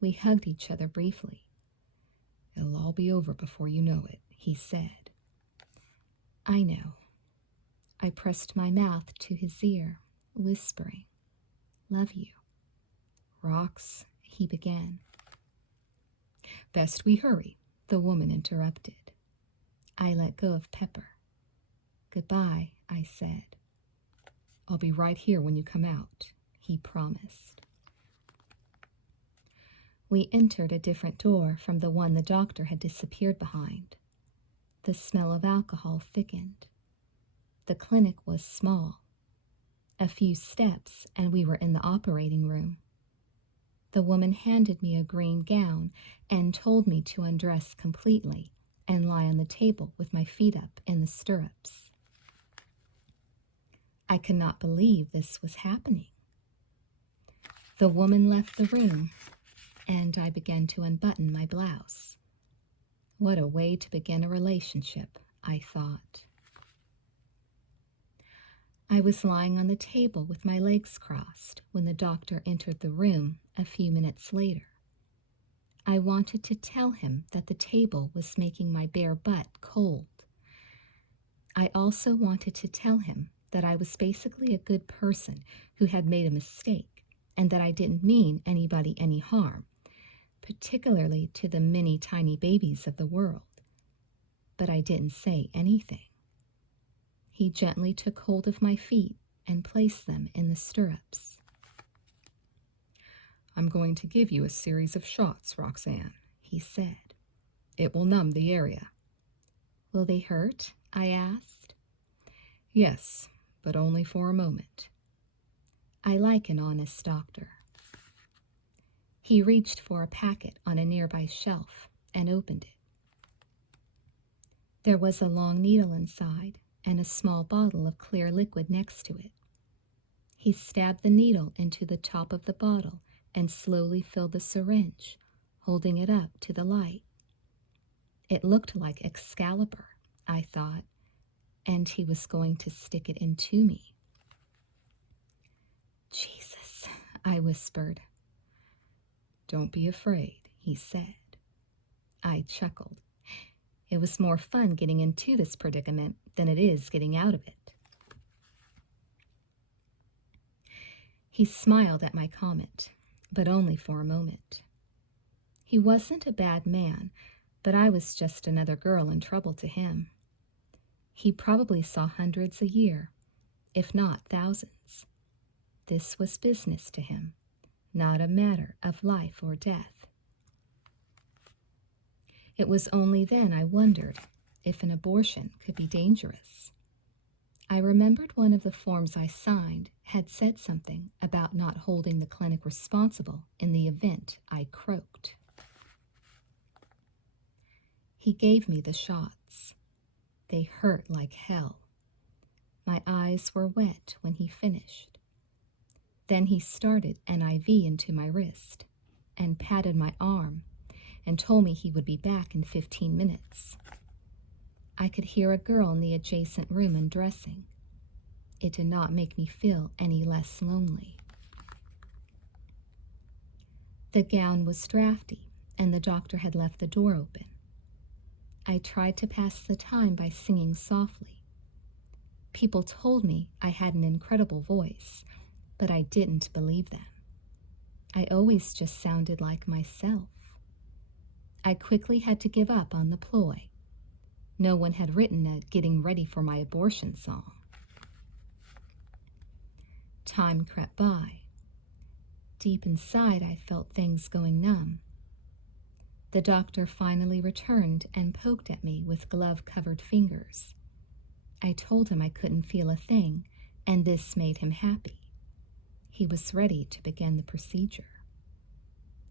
We hugged each other briefly. "It'll all be over before you know it," he said. "I know." I pressed my mouth to his ear, whispering, "Love you." "Rox," he began. "Best we hurry," the woman interrupted. I let go of Pepper. "Goodbye," I said. "I'll be right here when you come out," he promised. We entered a different door from the one the doctor had disappeared behind. The smell of alcohol thickened. The clinic was small. A few steps and we were in the operating room. The woman handed me a green gown and told me to undress completely and lie on the table with my feet up in the stirrups. I could not believe this was happening. The woman left the room, and I began to unbutton my blouse. What a way to begin a relationship, I thought. I was lying on the table with my legs crossed when the doctor entered the room a few minutes later. I wanted to tell him that the table was making my bare butt cold. I also wanted to tell him that I was basically a good person who had made a mistake and that I didn't mean anybody any harm, particularly to the many tiny babies of the world. But I didn't say anything. He gently took hold of my feet and placed them in the stirrups. "I'm going to give you a series of shots, Roxanne," he said. It will numb the area. Will they hurt? I asked. Yes, but only for a moment. I like an honest doctor. He reached for a packet on a nearby shelf and opened it. There was a long needle inside and a small bottle of clear liquid next to it. He stabbed the needle into the top of the bottle and slowly filled the syringe, holding it up to the light. It looked like Excalibur, I thought, and he was going to stick it into me. Jesus, I whispered. Don't be afraid, he said. I chuckled. It was more fun getting into this predicament than it is getting out of it. He smiled at my comment, but only for a moment. He wasn't a bad man, but I was just another girl in trouble to him. He probably saw hundreds a year, if not thousands. This was business to him, not a matter of life or death. It was only then I wondered if an abortion could be dangerous. I remembered one of the forms I signed had said something about not holding the clinic responsible in the event I croaked. He gave me the shots. They hurt like hell. My eyes were wet when he finished. Then he started an IV into my wrist and patted my arm and told me he would be back in 15 minutes. I could hear a girl in the adjacent room undressing. It did not make me feel any less lonely. The gown was drafty, and the doctor had left the door open. I tried to pass the time by singing softly. People told me I had an incredible voice, but I didn't believe them. I always just sounded like myself. I quickly had to give up on the ploy. No one had written a getting ready for my abortion song. Time crept by. Deep inside, I felt things going numb. The doctor finally returned and poked at me with glove-covered fingers. I told him I couldn't feel a thing, and this made him happy. He was ready to begin the procedure.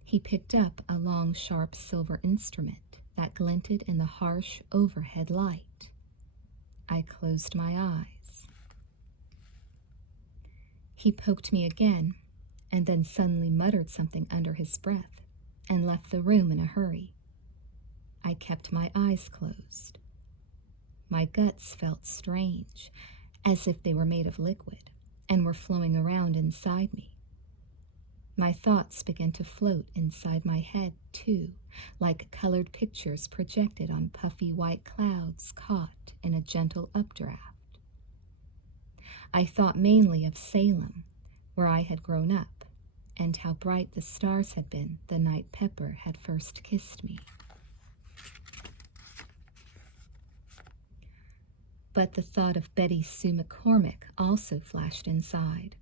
He picked up a long, sharp silver instrument that glinted in the harsh overhead light. I closed my eyes. He poked me again, and then suddenly muttered something under his breath and left the room in a hurry. I kept my eyes closed. My guts felt strange, as if they were made of liquid and were flowing around inside me. My thoughts began to float inside my head, too, like colored pictures projected on puffy white clouds caught in a gentle updraft. I thought mainly of Salem, where I had grown up, and how bright the stars had been the night Pepper had first kissed me. But the thought of Betty Sue McCormick also flashed inside.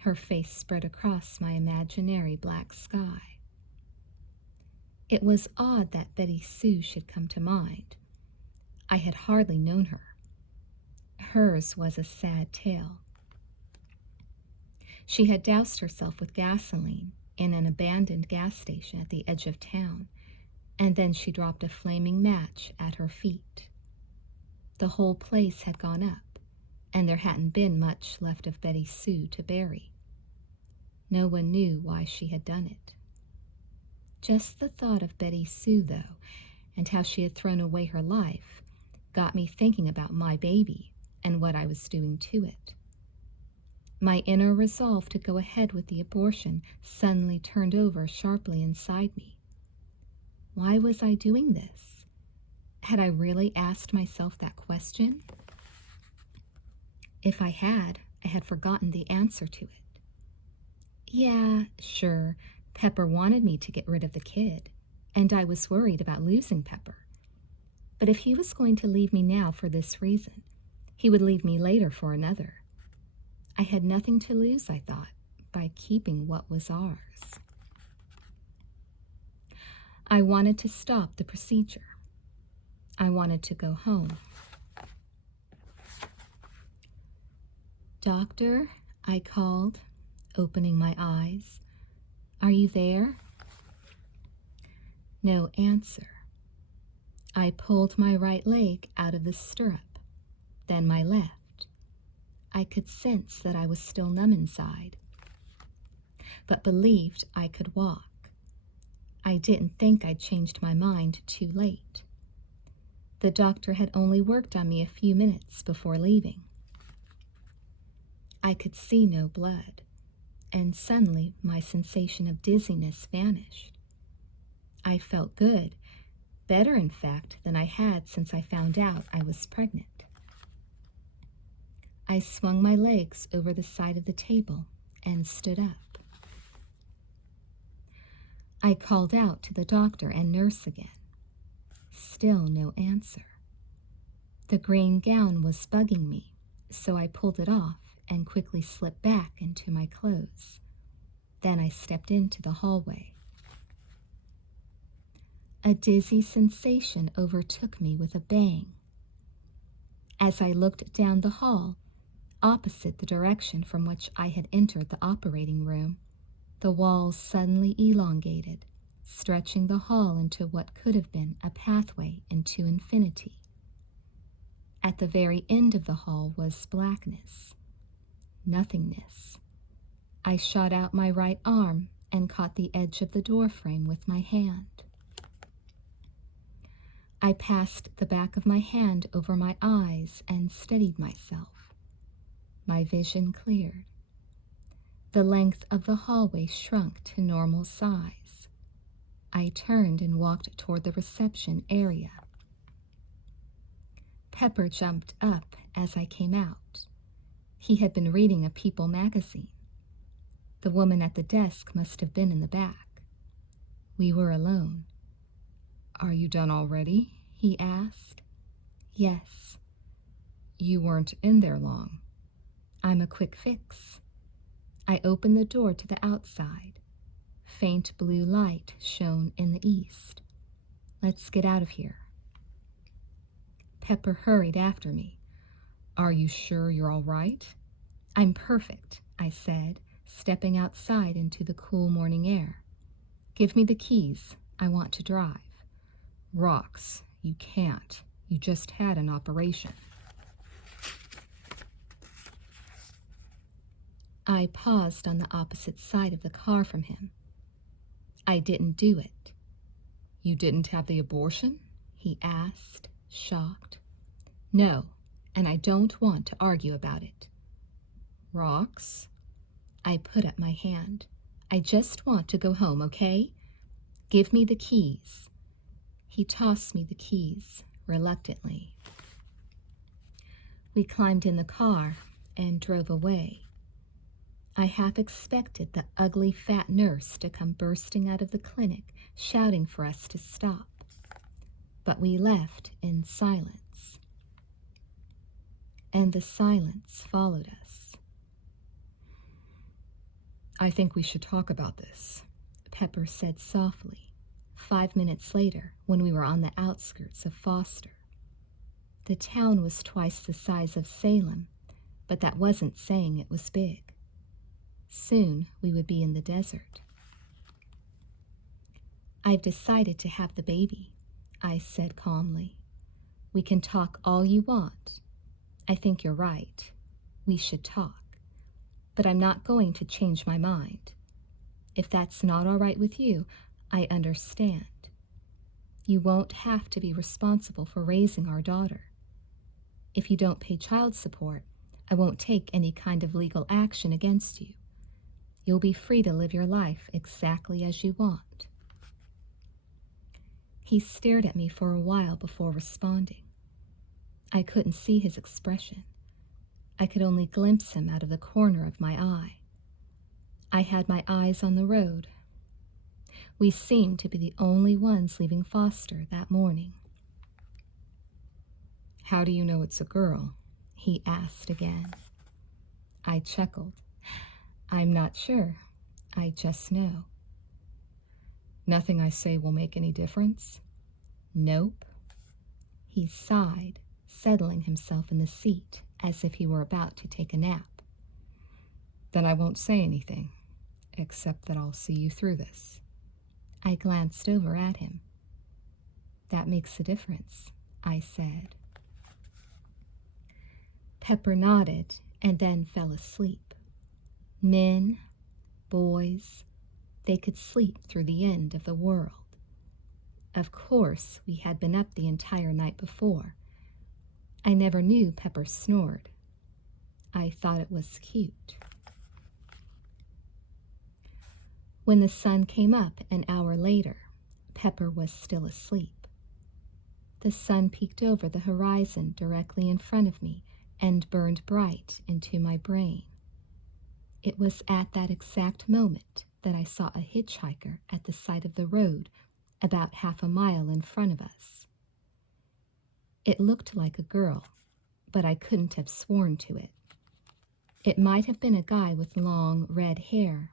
Her face spread across my imaginary black sky. It was odd that Betty Sue should come to mind. I had hardly known her. Hers was a sad tale. She had doused herself with gasoline in an abandoned gas station at the edge of town, and then she dropped a flaming match at her feet. The whole place had gone up, and there hadn't been much left of Betty Sue to bury. No one knew why she had done it. Just the thought of Betty Sue, though, and how she had thrown away her life, got me thinking about my baby and what I was doing to it. My inner resolve to go ahead with the abortion suddenly turned over sharply inside me. Why was I doing this? Had I really asked myself that question? If I had forgotten the answer to it. Yeah, sure, Pepper wanted me to get rid of the kid, and I was worried about losing Pepper. But if he was going to leave me now for this reason, he would leave me later for another. I had nothing to lose, I thought, by keeping what was ours. I wanted to stop the procedure. I wanted to go home. "Doctor," I called, opening my eyes. "Are you there?" No answer. I pulled my right leg out of the stirrup, then my left. I could sense that I was still numb inside, but believed I could walk. I didn't think I'd changed my mind too late. The doctor had only worked on me a few minutes before leaving. I could see no blood, and suddenly my sensation of dizziness vanished. I felt good, better in fact than I had since I found out I was pregnant. I swung my legs over the side of the table and stood up. I called out to the doctor and nurse again. Still no answer. The green gown was bugging me, so I pulled it off and quickly slipped back into my clothes. Then I stepped into the hallway. A dizzy sensation overtook me with a bang. As I looked down the hall, opposite the direction from which I had entered the operating room, the walls suddenly elongated, stretching the hall into what could have been a pathway into infinity. At the very end of the hall was blackness, nothingness. I shot out my right arm and caught the edge of the door frame with my hand. I passed the back of my hand over my eyes and steadied myself. My vision cleared. The length of the hallway shrunk to normal size. I turned and walked toward the reception area. Pepper jumped up as I came out. He had been reading a People magazine. The woman at the desk must have been in the back. We were alone. "Are you done already?" he asked. "Yes." "You weren't in there long." "I'm a quick fix." I opened the door to the outside. Faint blue light shone in the east. "Let's get out of here." Pepper hurried after me. "Are you sure you're all right?" "I'm perfect," I said, stepping outside into the cool morning air. "Give me the keys. I want to drive." "Rocks, you can't. You just had an operation." I paused on the opposite side of the car from him. "I didn't do it." "You didn't have the abortion?" he asked, shocked. "No, and I don't want to argue about it." "Rocks?" I put up my hand. "I just want to go home, okay? Give me the keys." He tossed me the keys, reluctantly. We climbed in the car and drove away. I half expected the ugly fat nurse to come bursting out of the clinic, shouting for us to stop. But we left in silence. And the silence followed us. "I think we should talk about this," Pepper said softly, 5 minutes later when we were on the outskirts of Foster. The town was twice the size of Salem, but that wasn't saying it was big. Soon we would be in the desert. "I've decided to have the baby," I said calmly. "We can talk all you want. I think you're right. We should talk. But I'm not going to change my mind. If that's not all right with you, I understand. You won't have to be responsible for raising our daughter. If you don't pay child support, I won't take any kind of legal action against you. You'll be free to live your life exactly as you want." He stared at me for a while before responding. I couldn't see his expression. I could only glimpse him out of the corner of my eye. I had my eyes on the road. We seemed to be the only ones leaving Foster that morning. "How do you know it's a girl?" he asked again. I chuckled. "I'm not sure. I just know." Nothing I say will make any difference? Nope. He sighed, settling himself in the seat as if he were about to take a nap. Then I won't say anything, except that I'll see you through this. I glanced over at him. That makes a difference, I said. Pepper nodded and then fell asleep. Men, boys, they could sleep through the end of the world. Of course, we had been up the entire night before. I never knew Pepper snored. I thought it was cute. When the sun came up an hour later, Pepper was still asleep. The sun peeked over the horizon directly in front of me and burned bright into my brain. It was at that exact moment that I saw a hitchhiker at the side of the road about half a mile in front of us. It looked like a girl, but I couldn't have sworn to it. It might have been a guy with long red hair,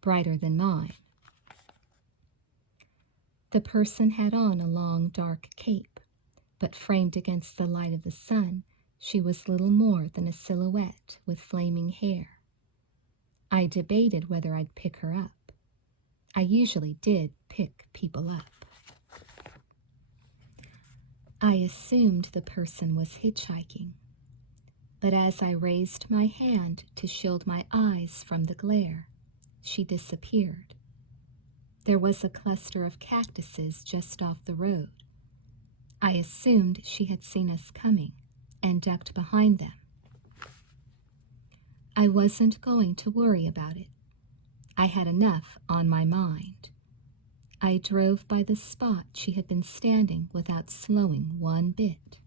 brighter than mine. The person had on a long dark cape, but framed against the light of the sun, she was little more than a silhouette with flaming hair. I debated whether I'd pick her up. I usually did pick people up. I assumed the person was hitchhiking, but as I raised my hand to shield my eyes from the glare, she disappeared. There was a cluster of cactuses just off the road. I assumed she had seen us coming and ducked behind them. I wasn't going to worry about it. I had enough on my mind. I drove by the spot she had been standing without slowing one bit.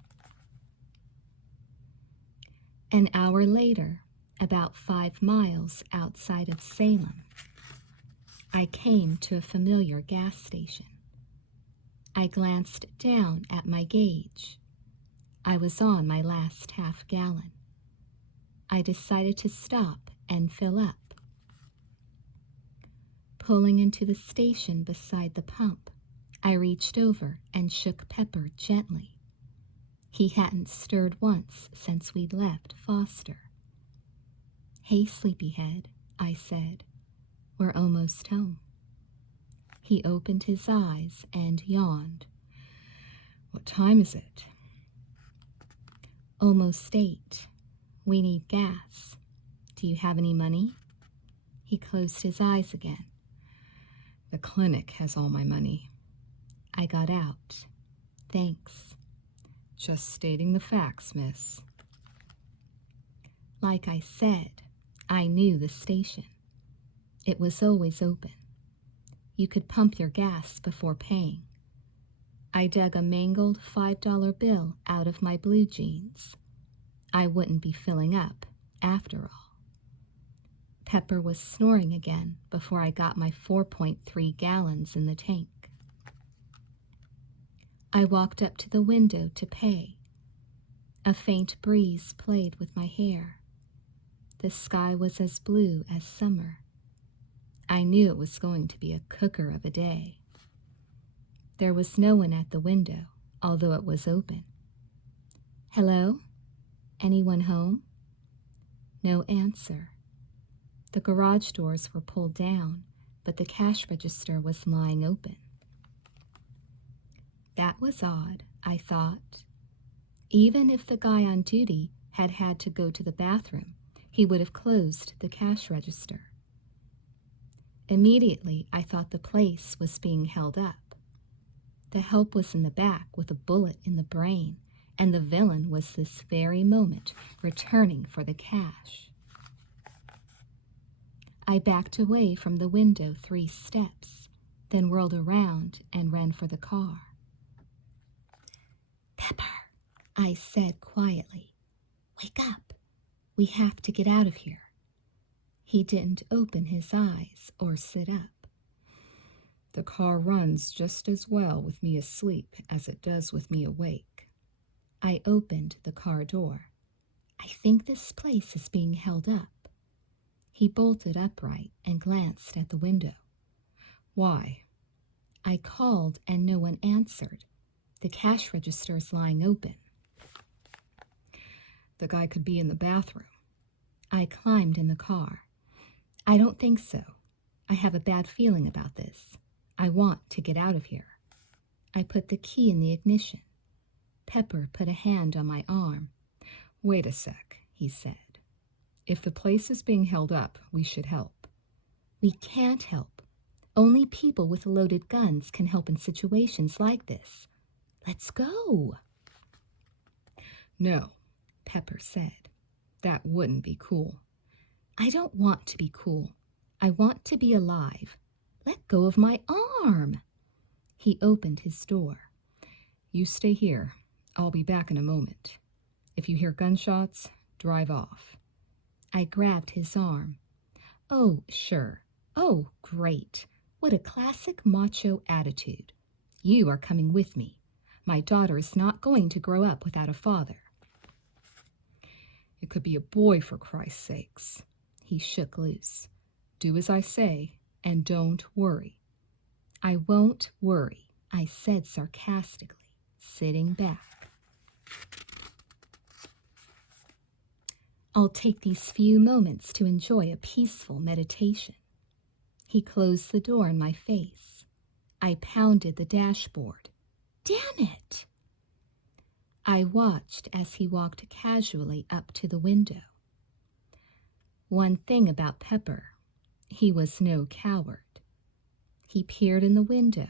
An hour later, about 5 miles outside of Salem, I came to a familiar gas station. I glanced down at my gauge. I was on my last half gallon. I decided to stop and fill up. Pulling into the station beside the pump, I reached over and shook Pepper gently. He hadn't stirred once since we'd left Foster. "Hey, sleepyhead," I said. "We're almost home." He opened his eyes and yawned. "What time is it?" "Almost 8. We need gas. Do you have any money?" He closed his eyes again. "The clinic has all my money." I got out. "Thanks." "Just stating the facts, miss." Like I said, I knew the station. It was always open. You could pump your gas before paying. I dug a mangled $5 bill out of my blue jeans. I wouldn't be filling up, after all. Pepper was snoring again before I got my 4.3 gallons in the tank. I walked up to the window to pay. A faint breeze played with my hair. The sky was as blue as summer. I knew it was going to be a cooker of a day. There was no one at the window, although it was open. "Hello? Anyone home?" No answer. The garage doors were pulled down, but the cash register was lying open. That was odd, I thought. Even if the guy on duty had had to go to the bathroom, he would have closed the cash register. Immediately, I thought the place was being held up. The help was in the back with a bullet in the brain, and the villain was this very moment returning for the cash. I backed away from the window 3 steps, then whirled around and ran for the car. "Pepper," I said quietly. "Wake up. We have to get out of here." He didn't open his eyes or sit up. "The car runs just as well with me asleep as it does with me awake." I opened the car door. "I think this place is being held up." He bolted upright and glanced at the window. "Why?" I called and no one answered. The cash register is lying open. The guy could be in the bathroom. I climbed in the car. I don't think so. I have a bad feeling about this. I want to get out of here. I put the key in the ignition. Pepper put a hand on my arm. Wait a sec, he said. If the place is being held up, we should help. We can't help. Only people with loaded guns can help in situations like this. Let's go. No, Pepper said. That wouldn't be cool. I don't want to be cool. I want to be alive. Let go of my arm. He opened his door. You stay here. I'll be back in a moment. If you hear gunshots, drive off. I grabbed his arm. Oh, sure. Oh, great. What a classic macho attitude. You are coming with me. My daughter is not going to grow up without a father. It could be a boy, for Christ's sakes. He shook loose. Do as I say, and don't worry. I won't worry, I said sarcastically, sitting back. I'll take these few moments to enjoy a peaceful meditation. He closed the door in my face. I pounded the dashboard. Damn it! I watched as he walked casually up to the window. One thing about Pepper, he was no coward. He peered in the window,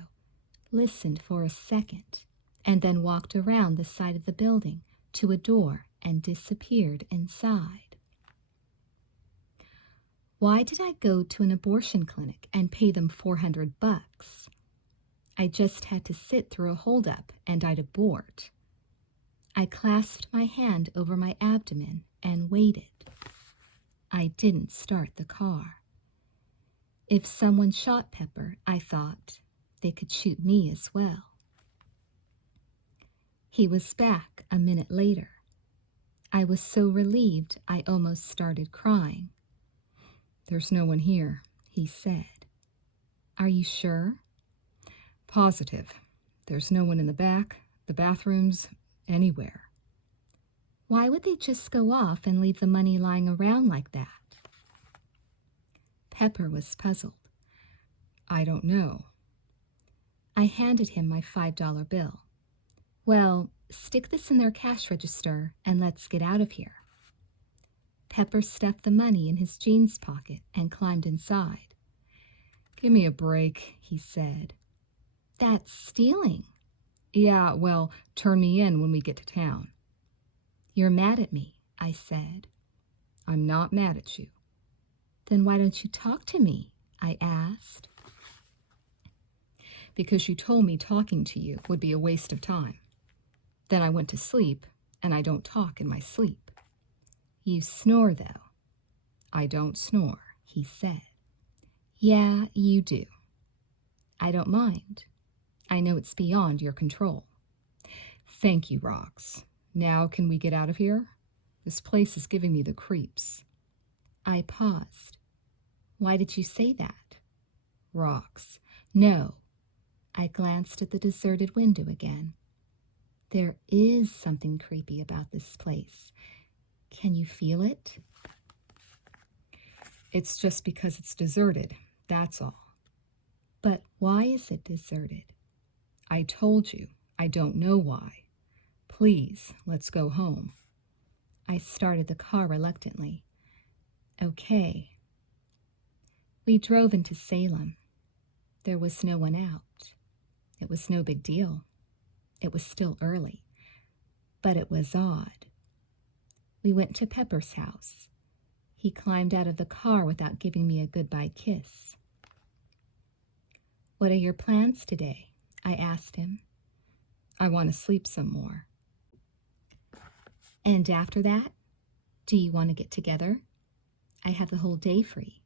listened for a second, and then walked around the side of the building to a door and disappeared inside. Why did I go to an abortion clinic and pay them $400? I just had to sit through a holdup and I'd abort. I clasped my hand over my abdomen and waited. I didn't start the car. If someone shot Pepper, I thought, they could shoot me as well. He was back a minute later. I was so relieved I almost started crying. There's no one here, he said. Are you sure? Positive. There's no one in the back, the bathrooms, anywhere. Why would they just go off and leave the money lying around like that? Pepper was puzzled. I don't know. I handed him my $5 bill. Well, stick this in their cash register and let's get out of here. Pepper stuffed the money in his jeans pocket and climbed inside. Give me a break, he said. That's stealing. Yeah, well, turn me in when we get to town. You're mad at me, I said. I'm not mad at you. Then why don't you talk to me? I asked. Because you told me talking to you would be a waste of time. Then I went to sleep, and I don't talk in my sleep. You snore, though. I don't snore, he said. Yeah, you do. I don't mind. I know it's beyond your control. Thank you, Rox. Now can we get out of here? This place is giving me the creeps. I paused. Why did you say that? Rox. No. I glanced at the deserted window again. There is something creepy about this place. Can you feel it? It's just because it's deserted, that's all. But why is it deserted? I told you, I don't know why. Please, let's go home. I started the car reluctantly. Okay. We drove into Salem. There was no one out. It was no big deal. It was still early, but it was odd. We went to Pepper's house. He climbed out of the car without giving me a goodbye kiss. What are your plans today? I asked him. I want to sleep some more. And after that, do you want to get together? I have the whole day free.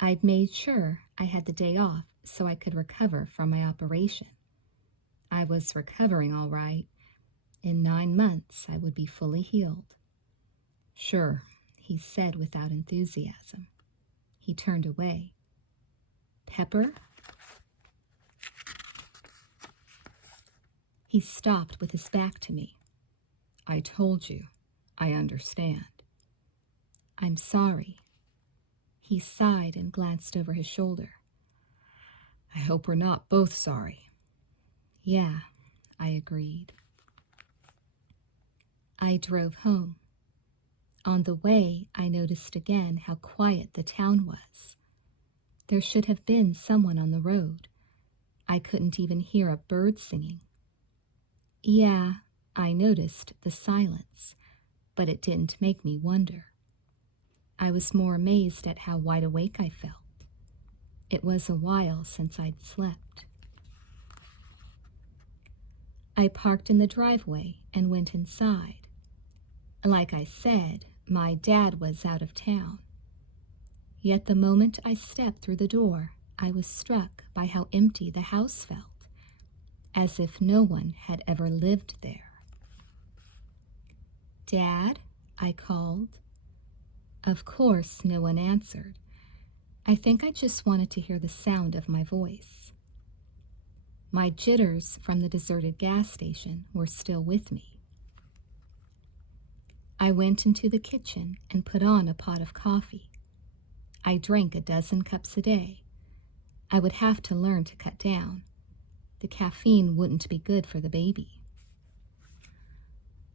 I'd made sure I had the day off so I could recover from my operation. I was recovering all right. In 9 months, I would be fully healed. Sure, he said without enthusiasm. He turned away. Pepper? He stopped with his back to me. I told you. I understand. I'm sorry. He sighed and glanced over his shoulder. I hope we're not both sorry. Yeah, I agreed. I drove home. On the way, I noticed again how quiet the town was. There should have been someone on the road. I couldn't even hear a bird singing. Yeah, I noticed the silence, but it didn't make me wonder. I was more amazed at how wide awake I felt. It was a while since I'd slept. I parked in the driveway and went inside. Like I said, my dad was out of town. Yet the moment I stepped through the door, I was struck by how empty the house felt, as if no one had ever lived there. "Dad?" I called. Of course, no one answered. I think I just wanted to hear the sound of my voice. My jitters from the deserted gas station were still with me. I went into the kitchen and put on a pot of coffee. I drank a dozen cups a day. I would have to learn to cut down. The caffeine wouldn't be good for the baby.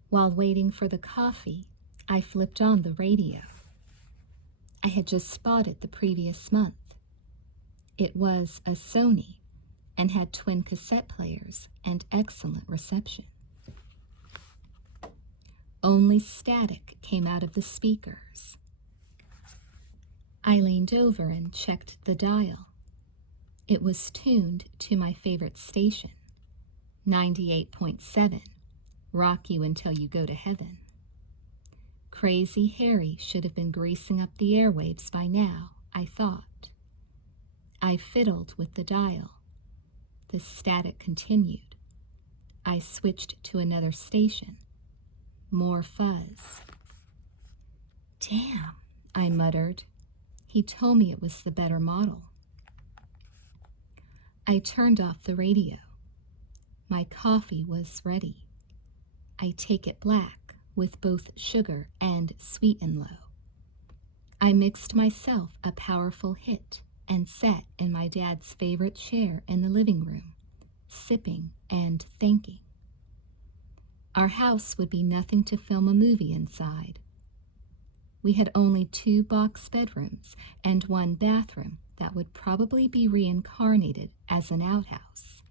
While waiting for the coffee, I flipped on the radio. I had just bought it the previous month. It was a Sony and had twin cassette players and excellent reception. Only static came out of the speakers. I leaned over and checked the dial. It was tuned to my favorite station, 98.7, Rock You Until You Go to Heaven. Crazy Harry should have been greasing up the airwaves by now, I thought. I fiddled with the dial. The static continued. I switched to another station. More fuzz. "Damn," I muttered. He told me it was the better model. I turned off the radio. My coffee was ready. I take it black with both sugar and sweet and low. I mixed myself a powerful hit and sat in my dad's favorite chair in the living room, sipping and thinking. Our house would be nothing to film a movie inside. We had only 2 box bedrooms and 1 bathroom that would probably be reincarnated as an outhouse.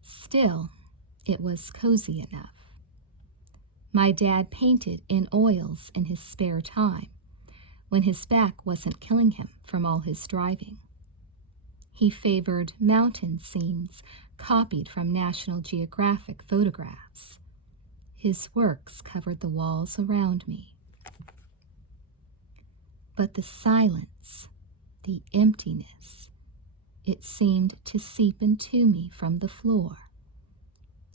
Still, it was cozy enough. My dad painted in oils in his spare time, when his back wasn't killing him from all his driving. He favored mountain scenes copied from National Geographic photographs. His works covered the walls around me. But the silence, the emptiness, it seemed to seep into me from the floor.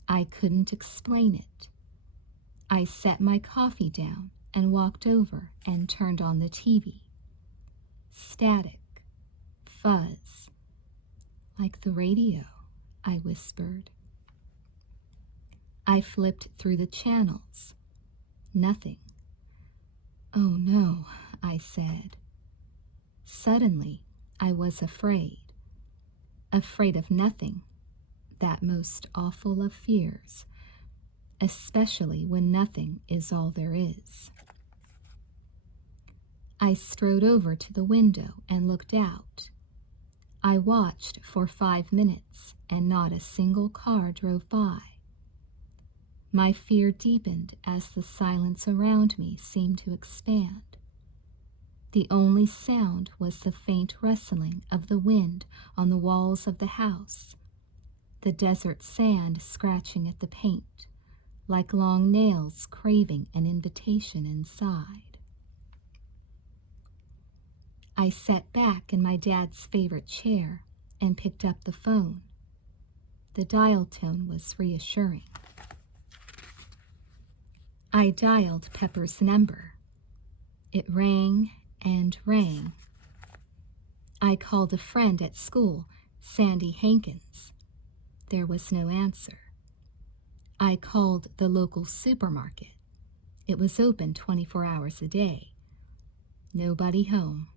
I couldn't explain it. I set my coffee down and walked over and turned on the TV. Static, fuzz. "Like the radio," I whispered. I flipped through the channels. Nothing. "Oh no," I said. Suddenly, I was afraid. Afraid of nothing, that most awful of fears, especially when nothing is all there is. I strode over to the window and looked out. I watched for 5 minutes, and not a single car drove by. My fear deepened as the silence around me seemed to expand. The only sound was the faint rustling of the wind on the walls of the house, the desert sand scratching at the paint, like long nails craving an invitation inside. I sat back in my dad's favorite chair and picked up the phone. The dial tone was reassuring. I dialed Pepper's number. It rang and rang. I called a friend at school, Sandy Hankins. There was no answer. I called the local supermarket. It was open 24 hours a day. Nobody home.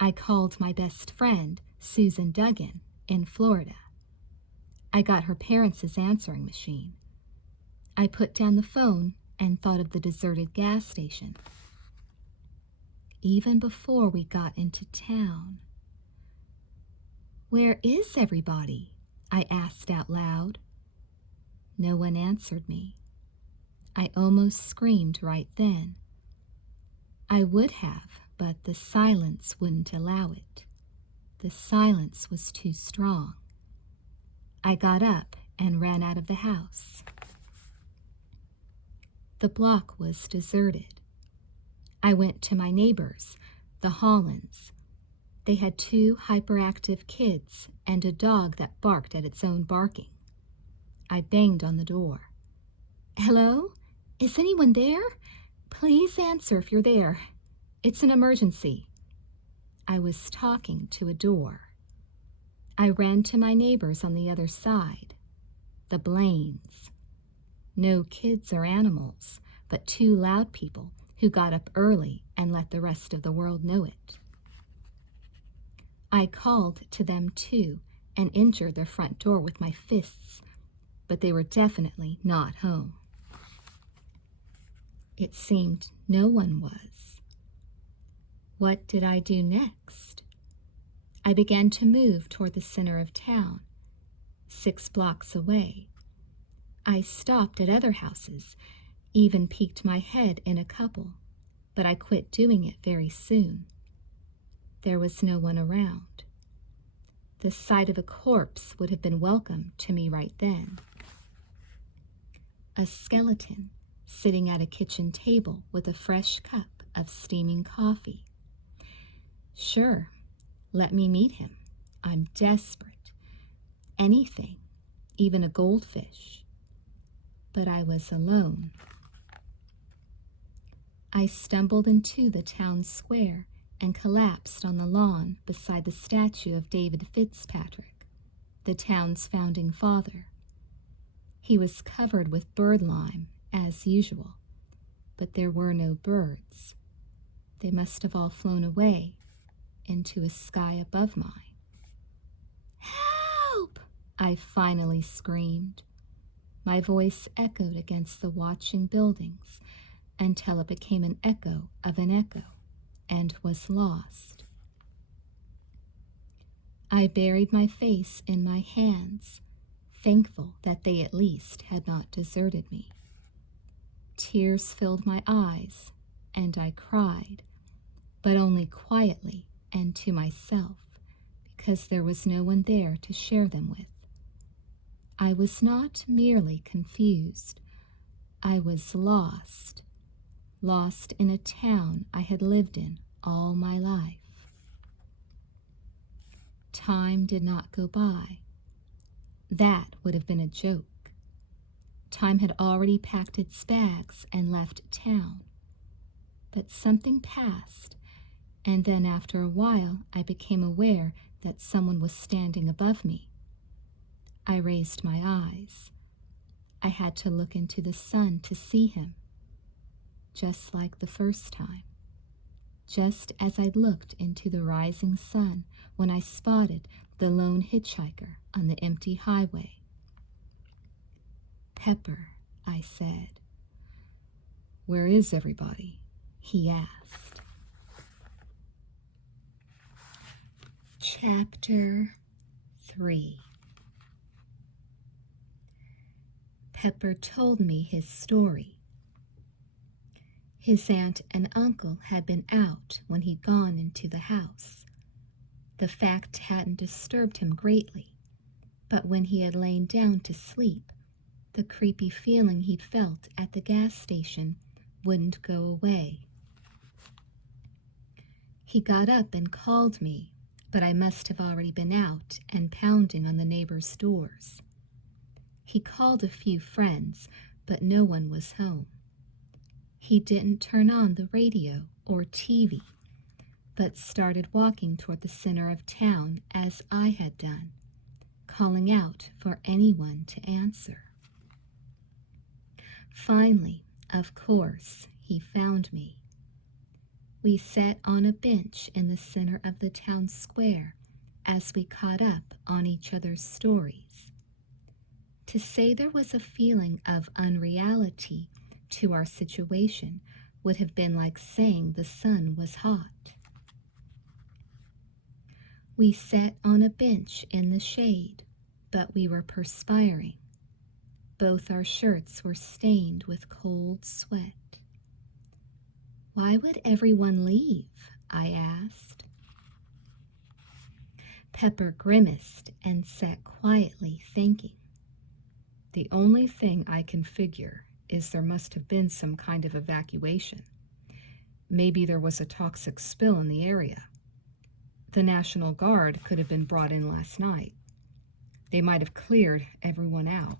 I called my best friend, Susan Duggan, in Florida. I got her parents' answering machine. I put down the phone and thought of the deserted gas station. Even before we got into town. "Where is everybody?" I asked out loud. No one answered me. I almost screamed right then. I would have, but the silence wouldn't allow it. The silence was too strong. I got up and ran out of the house. The block was deserted. I went to my neighbors, the Hollands. They had 2 hyperactive kids and a dog that barked at its own barking. I banged on the door. "Hello? Is anyone there? Please answer if you're there. It's an emergency." I was talking to a door. I ran to my neighbors on the other side, the Blaines. No kids or animals, but 2 loud people who got up early and let the rest of the world know it. I called to them too and injured their front door with my fists, but they were definitely not home. It seemed no one was. What did I do next? I began to move toward the center of town, 6 blocks away. I stopped at other houses, even peeked my head in a couple, but I quit doing it very soon. There was no one around. The sight of a corpse would have been welcome to me right then. A skeleton sitting at a kitchen table with a fresh cup of steaming coffee. Sure, let me meet him. I'm desperate. Anything, even a goldfish. But I was alone. I stumbled into the town square and collapsed on the lawn beside the statue of David Fitzpatrick, the town's founding father. He was covered with bird lime, as usual, but there were no birds. They must have all flown away into a sky above mine. "Help!" I finally screamed. My voice echoed against the watching buildings until it became an echo of an echo and was lost. I buried my face in my hands, thankful that they at least had not deserted me. Tears filled my eyes, and I cried, but only quietly and to myself, because there was no one there to share them with. I was not merely confused. I was lost in a town I had lived in all my life. Time did not go by. That would have been a joke. Time had already packed its bags and left town. But something passed, and then after a while I became aware that someone was standing above me. I raised my eyes. I had to look into the sun to see him, just like the first time, just as I'd looked into the rising sun when I spotted the lone hitchhiker on the empty highway. "Pepper," I said. "Where is everybody?" he asked. Chapter 3. Pepper told me his story. His aunt and uncle had been out when he'd gone into the house. The fact hadn't disturbed him greatly, but when he had lain down to sleep, the creepy feeling he'd felt at the gas station wouldn't go away. He got up and called me, but I must have already been out and pounding on the neighbors' doors. He called a few friends, but no one was home. He didn't turn on the radio or TV, but started walking toward the center of town as I had done, calling out for anyone to answer. Finally, of course, he found me. We sat on a bench in the center of the town square as we caught up on each other's stories. To say there was a feeling of unreality to our situation would have been like saying the sun was hot. We sat on a bench in the shade, but we were perspiring. Both our shirts were stained with cold sweat. Why would everyone leave? I asked. Pepper grimaced and sat quietly thinking. The only thing I can figure is there must have been some kind of evacuation. Maybe there was a toxic spill in the area. The National Guard could have been brought in last night. They might have cleared everyone out.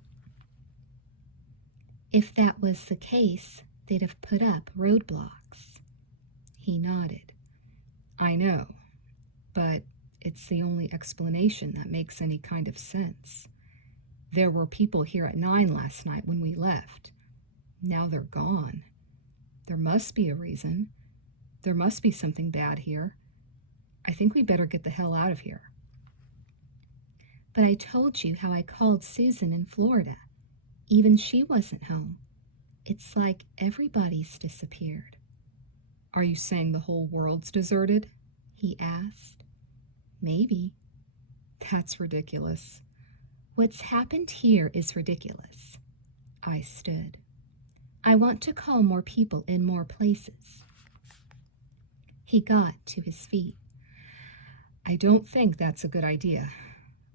If that was the case, they'd have put up roadblocks. He nodded. I know, but it's the only explanation that makes any kind of sense. There were people here at 9 last night when we left. Now they're gone. There must be a reason. There must be something bad here. I think we better get the hell out of here. But I told you how I called Susan in Florida. Even she wasn't home. It's like everybody's disappeared. Are you saying the whole world's deserted? He asked. Maybe. That's ridiculous. What's happened here is ridiculous. I stood. I want to call more people in more places. He got to his feet. I don't think that's a good idea.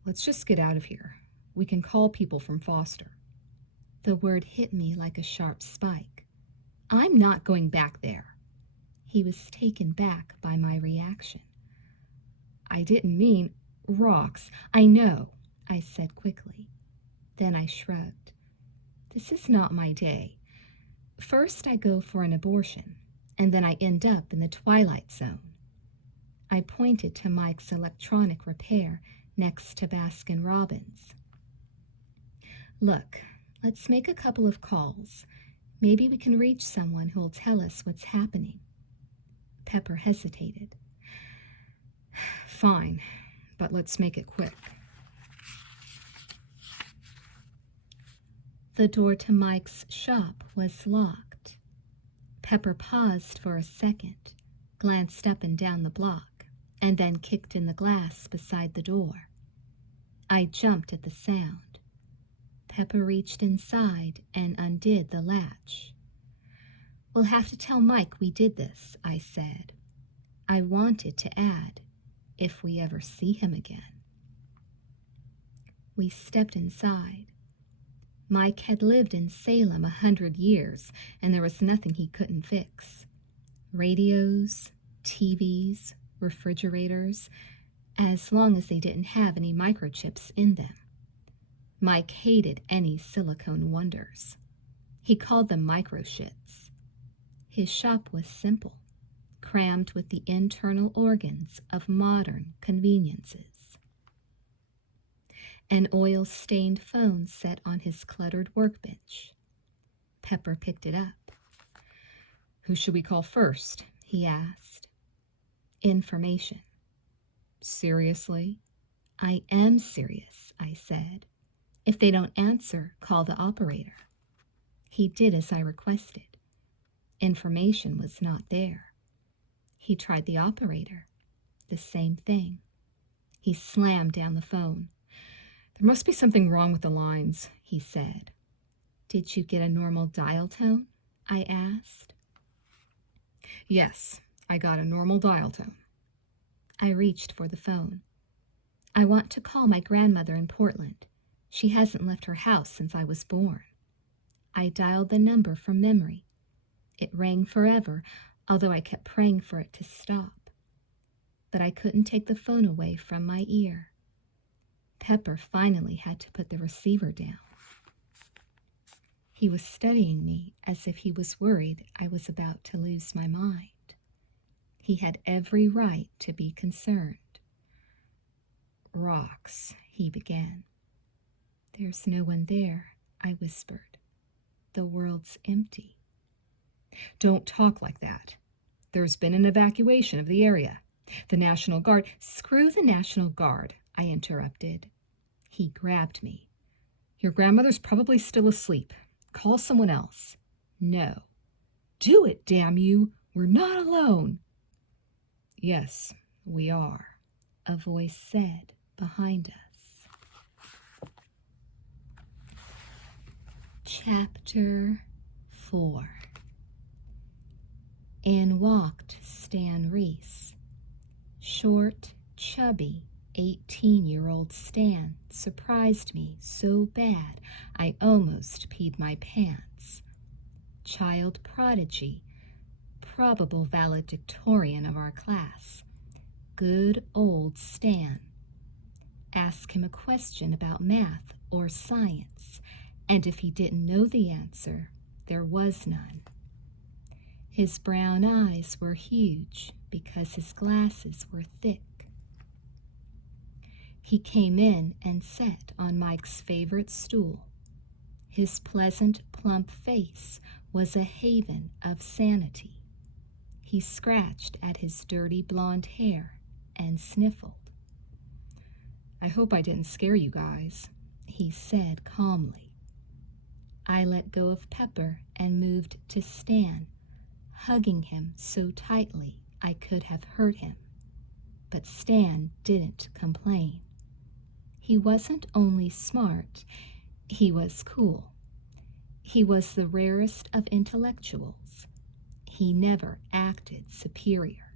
Let's just get out of here. We can call people from Foster. The word hit me like a sharp spike. I'm not going back there. He was taken back by my reaction. I didn't mean rocks. I know, I said quickly. Then I shrugged. This is not my day. First I go for an abortion, and then I end up in the Twilight Zone. I pointed to Mike's electronic repair next to Baskin-Robbins. Look, let's make a couple of calls. Maybe we can reach someone who'll tell us what's happening. Pepper hesitated. Fine, but let's make it quick. The door to Mike's shop was locked. Pepper paused for a second, glanced up and down the block, and then kicked in the glass beside the door. I jumped at the sound. Pepper reached inside and undid the latch. We'll have to tell Mike we did this, I said. I wanted to add, if we ever see him again. We stepped inside. Mike had lived in Salem 100 years, and there was nothing he couldn't fix. Radios, TVs, refrigerators, as long as they didn't have any microchips in them. Mike hated any silicone wonders. He called them microshits. His shop was simple, crammed with the internal organs of modern conveniences. An oil-stained phone sat on his cluttered workbench. Pepper picked it up. Who should we call first? He asked. Information. Seriously? I am serious, I said. If they don't answer, call the operator. He did as I requested. Information was not there. He tried the operator. The same thing. He slammed down the phone. There must be something wrong with the lines, he said. Did you get a normal dial tone? I asked. Yes, I got a normal dial tone. I reached for the phone. I want to call my grandmother in Portland. She hasn't left her house since I was born. I dialed the number from memory. It rang forever, although I kept praying for it to stop. But I couldn't take the phone away from my ear. Pepper finally had to put the receiver down. He was studying me as if he was worried I was about to lose my mind. He had every right to be concerned. Rocks, he began. There's no one there, I whispered. The world's empty. Don't talk like that. There's been an evacuation of the area. The National Guard— Screw the National Guard, I interrupted. He grabbed me. Your grandmother's probably still asleep. Call someone else. No. Do it, damn you. We're not alone. Yes, we are, a voice said behind us. Chapter 4. In walked Stan Reese. Short, chubby, 18-year-old Stan surprised me so bad I almost peed my pants. Child prodigy, probable valedictorian of our class. Good old Stan. Ask him a question about math or science, and if he didn't know the answer, there was none. His brown eyes were huge because his glasses were thick. He came in and sat on Mike's favorite stool. His pleasant, plump face was a haven of sanity. He scratched at his dirty blonde hair and sniffled. I hope I didn't scare you guys, he said calmly. I let go of Pepper and moved to Stan, hugging him so tightly I could have hurt him. But Stan didn't complain. He wasn't only smart, he was cool. He was the rarest of intellectuals. He never acted superior.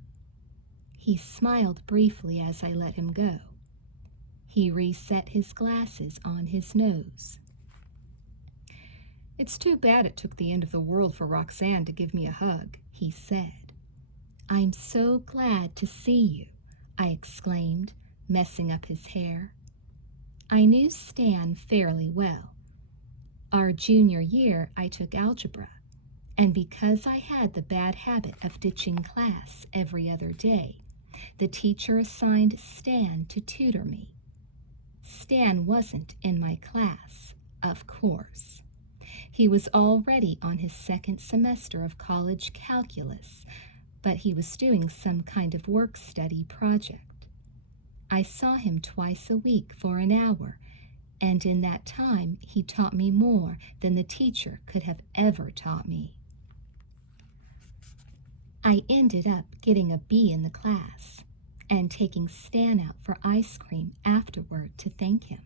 He smiled briefly as I let him go. He reset his glasses on his nose. It's too bad it took the end of the world for Roxanne to give me a hug, he said. I'm so glad to see you, I exclaimed, messing up his hair. I knew Stan fairly well. Our junior year, I took algebra, and because I had the bad habit of ditching class every other day, the teacher assigned Stan to tutor me. Stan wasn't in my class, of course. He was already on his second semester of college calculus, but he was doing some kind of work-study project. I saw him twice a week for an hour, and in that time he taught me more than the teacher could have ever taught me. I ended up getting a B in the class and taking Stan out for ice cream afterward to thank him.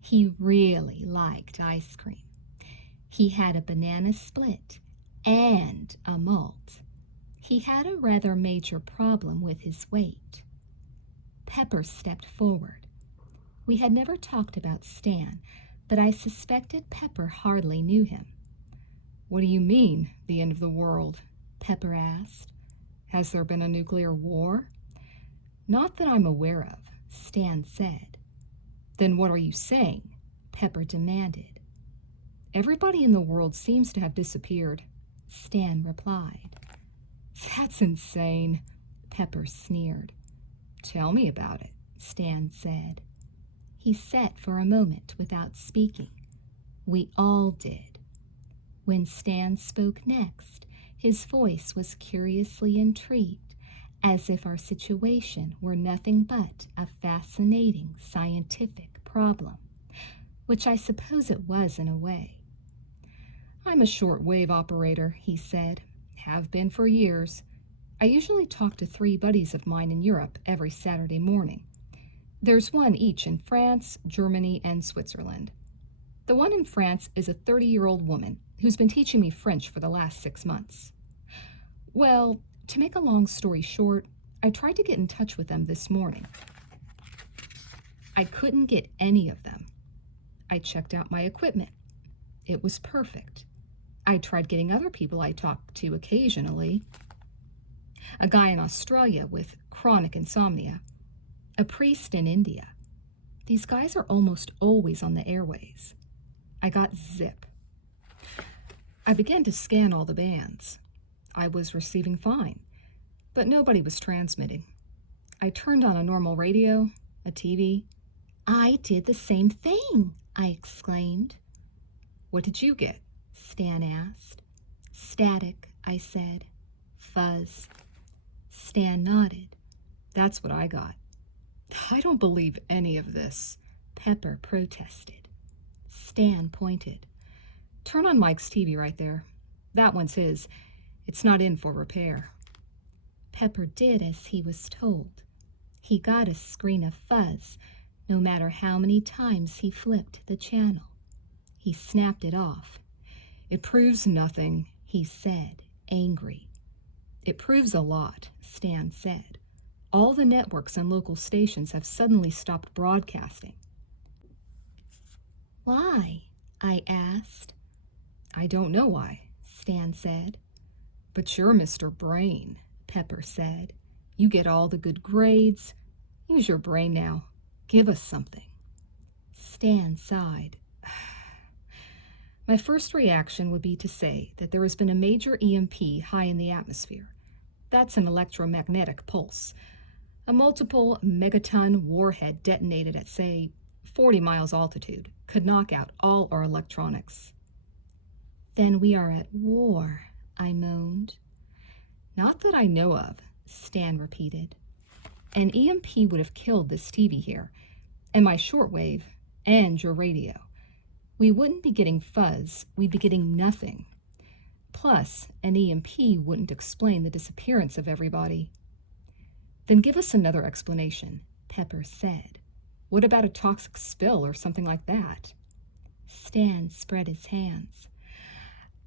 He really liked ice cream. He had a banana split and a malt. He had a rather major problem with his weight. Pepper stepped forward. We had never talked about Stan, but I suspected Pepper hardly knew him. What do you mean, the end of the world? Pepper asked. Has there been a nuclear war? Not that I'm aware of, Stan said. Then what are you saying? Pepper demanded. Everybody in the world seems to have disappeared, Stan replied. That's insane, Pepper sneered. Tell me about it, Stan said. He sat for a moment without speaking. We all did. When Stan spoke next, his voice was curiously intrigued, as if our situation were nothing but a fascinating scientific problem, which I suppose it was in a way. I'm a short-wave operator, he said. Have been for years. I usually talk to 3 buddies of mine in Europe every Saturday morning. There's one each in France, Germany, and Switzerland. The one in France is a 30-year-old woman who's been teaching me French for the last 6 months. Well, to make a long story short, I tried to get in touch with them this morning. I couldn't get any of them. I checked out my equipment. It was perfect. I tried getting other people I talked to occasionally. A guy in Australia with chronic insomnia. A priest in India. These guys are almost always on the airways. I got zip. I began to scan all the bands. I was receiving fine, but nobody was transmitting. I turned on a normal radio, a TV. I did the same thing, I exclaimed. What did you get? Stan asked. Static, I said. Fuzz. Stan nodded. That's what I got. I don't believe any of this, Pepper protested. Stan pointed. Turn on Mike's TV right there. That one's his. It's not in for repair. Pepper did as he was told. He got a screen of fuzz, no matter how many times he flipped the channel. He snapped it off. It proves nothing, he said, angry. It proves a lot, Stan said. All the networks and local stations have suddenly stopped broadcasting. Why? I asked. I don't know why, Stan said. But you're Mr. Brain, Pepper said. You get all the good grades. Use your brain now. Give us something. Stan sighed. My first reaction would be to say that there has been a major EMP high in the atmosphere. That's an electromagnetic pulse. A multiple megaton warhead detonated at, say, 40 miles altitude could knock out all our electronics. Then we are at war, I moaned. Not that I know of, Stan repeated. An EMP would have killed this TV here, and my shortwave, and your radio. We wouldn't be getting fuzz, we'd be getting nothing. Plus, an EMP wouldn't explain the disappearance of everybody. Then give us another explanation, Pepper said. What about a toxic spill or something like that? Stan spread his hands.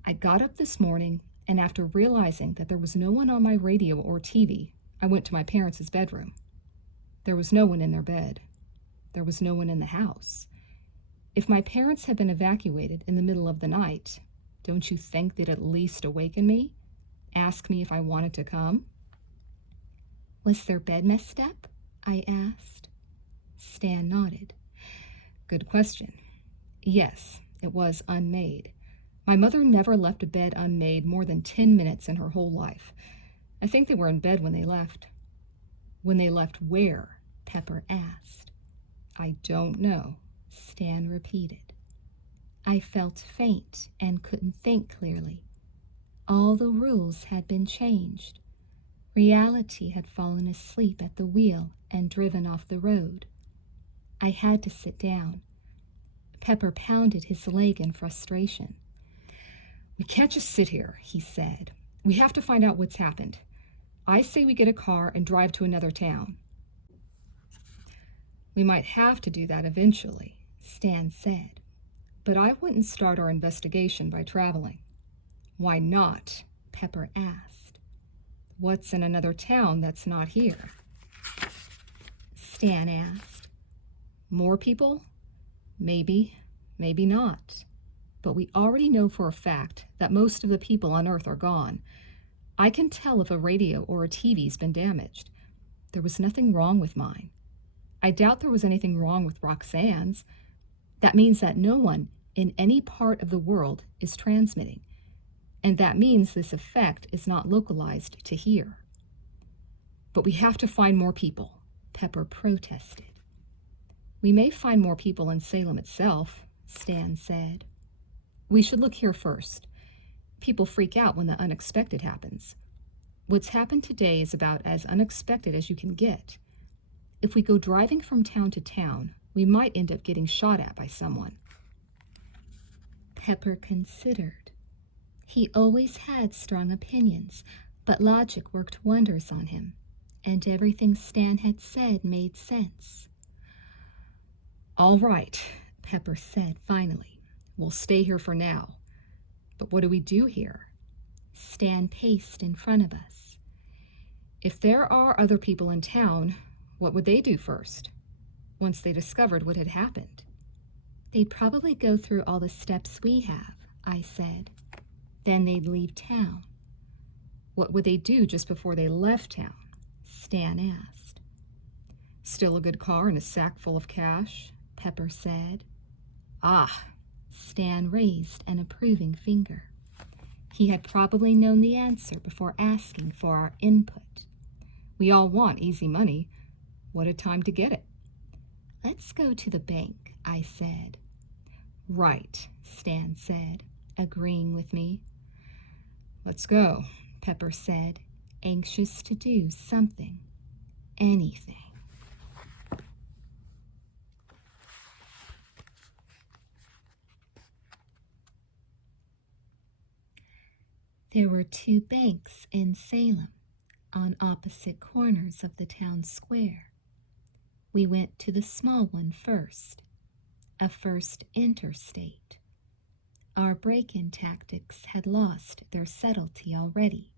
I got up this morning, and after realizing that there was no one on my radio or TV, I went to my parents' bedroom. There was no one in their bed. There was no one in the house. If my parents had been evacuated in the middle of the night, don't you think they'd at least awaken me? Ask me if I wanted to come? Was their bed messed up? I asked. Stan nodded. Good question. Yes, it was unmade. My mother never left a bed unmade more than 10 minutes in her whole life. I think they were in bed when they left. When they left where? Pepper asked. I don't know, Stan repeated. I felt faint and couldn't think clearly. All the rules had been changed. Reality had fallen asleep at the wheel and driven off the road. I had to sit down. Pepper pounded his leg in frustration. We can't just sit here, he said. We have to find out what's happened. I say we get a car and drive to another town. We might have to do that eventually, Stan said. But I wouldn't start our investigation by traveling. Why not? Pepper asked. What's in another town that's not here? Stan asked. More people? Maybe, maybe not. But we already know for a fact that most of the people on Earth are gone. I can tell if a radio or a TV's been damaged. There was nothing wrong with mine. I doubt there was anything wrong with Roxanne's. That means that no one in any part of the world is transmitting. And that means this effect is not localized to here. But we have to find more people, Pepper protested. We may find more people in Salem itself, Stan said. We should look here first. People freak out when the unexpected happens. What's happened today is about as unexpected as you can get. If we go driving from town to town, we might end up getting shot at by someone. Pepper considered. He always had strong opinions, but logic worked wonders on him, and everything Stan had said made sense. All right, Pepper said finally. We'll stay here for now. But what do we do here? Stan paced in front of us. If there are other people in town, what would they do first? Once they discovered what had happened? They'd probably go through all the steps we have, I said. Then they'd leave town. What would they do just before they left town? Stan asked. Still a good car and a sack full of cash, Pepper said. Ah, Stan raised an approving finger. He had probably known the answer before asking for our input. We all want easy money. What a time to get it. Let's go to the bank, I said. Right, Stan said, agreeing with me. Let's go. Pepper said, anxious to do something, anything. There were 2 banks in Salem, on opposite corners of the town square. We went to the small one first, a First Interstate. Our break-in tactics had lost their subtlety already.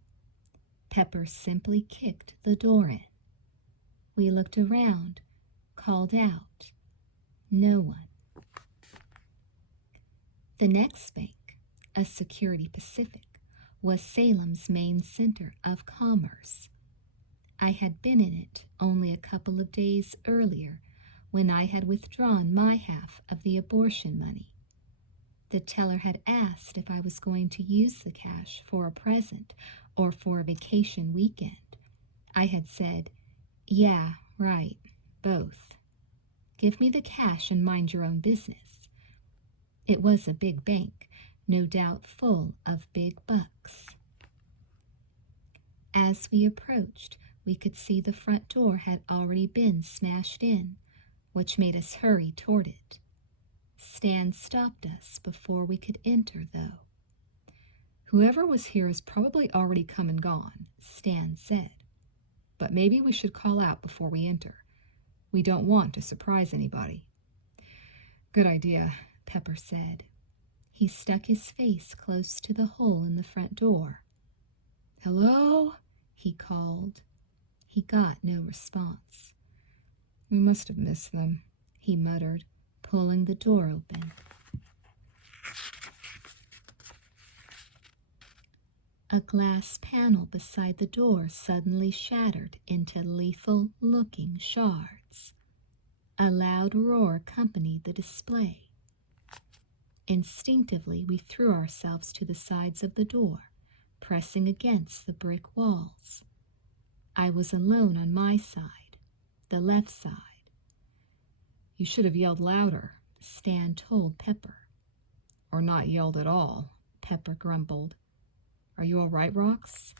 Pepper simply kicked the door in. We looked around, called out. No one. The next bank, a Security Pacific, was Salem's main center of commerce. I had been in it only a couple of days earlier when I had withdrawn my half of the abortion money. The teller had asked if I was going to use the cash for a present or for a vacation weekend. I had said, yeah, right, both. Give me the cash and mind your own business. It was a big bank, no doubt full of big bucks. As we approached, we could see the front door had already been smashed in, which made us hurry toward it. Stan stopped us before we could enter, though. Whoever was here has probably already come and gone, Stan said. But maybe we should call out before we enter. We don't want to surprise anybody. Good idea, Pepper said. He stuck his face close to the hole in the front door. Hello? He called. He got no response. We must have missed them, he muttered, pulling the door open. A glass panel beside the door suddenly shattered into lethal-looking shards. A loud roar accompanied the display. Instinctively, we threw ourselves to the sides of the door, pressing against the brick walls. I was alone on my side, the left side. You should have yelled louder, Stan told Pepper. Or not yelled at all, Pepper grumbled. Are you all right, Rox?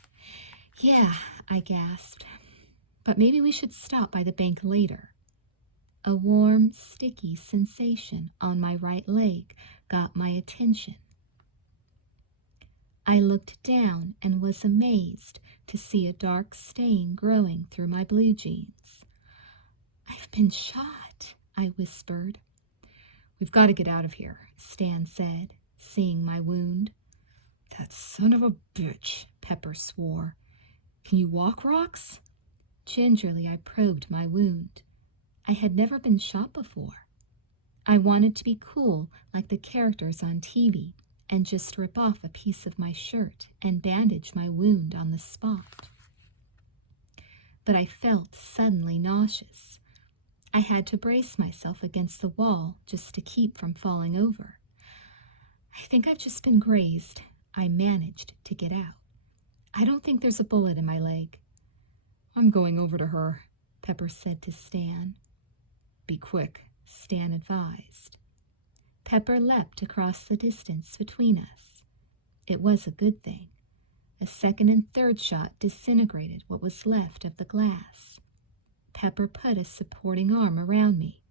Yeah, I gasped. But maybe we should stop by the bank later. A warm, sticky sensation on my right leg got my attention. I looked down and was amazed to see a dark stain growing through my blue jeans. I've been shot, I whispered. We've got to get out of here, Stan said, seeing my wound. That son of a bitch, Pepper swore. Can you walk, Rox? Gingerly, I probed my wound. I had never been shot before. I wanted to be cool like the characters on TV and just rip off a piece of my shirt and bandage my wound on the spot. But I felt suddenly nauseous. I had to brace myself against the wall just to keep from falling over. I think I've just been grazed. I managed to get out. I don't think there's a bullet in my leg. I'm going over to her, Pepper said to Stan. Be quick, Stan advised. Pepper leapt across the distance between us. It was a good thing. A second and third shot disintegrated what was left of the glass. Pepper put a supporting arm around me.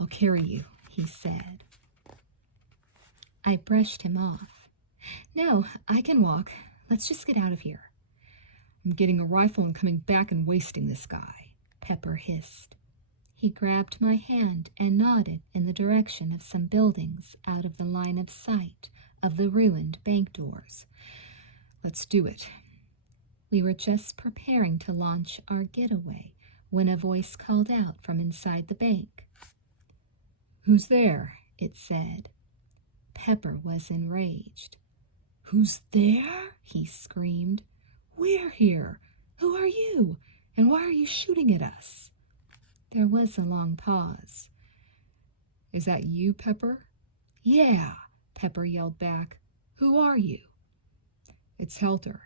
I'll carry you, he said. I brushed him off. No, I can walk. Let's just get out of here. I'm getting a rifle and coming back and wasting this guy, Pepper hissed. He grabbed my hand and nodded in the direction of some buildings out of the line of sight of the ruined bank doors. Let's do it. We were just preparing to launch our getaway when a voice called out from inside the bank. Who's there? It said. Pepper was enraged. Who's there? He screamed. We're here. Who are you? And why are you shooting at us? There was a long pause. Is that you, Pepper? Yeah, Pepper yelled back. Who are you? It's Helter.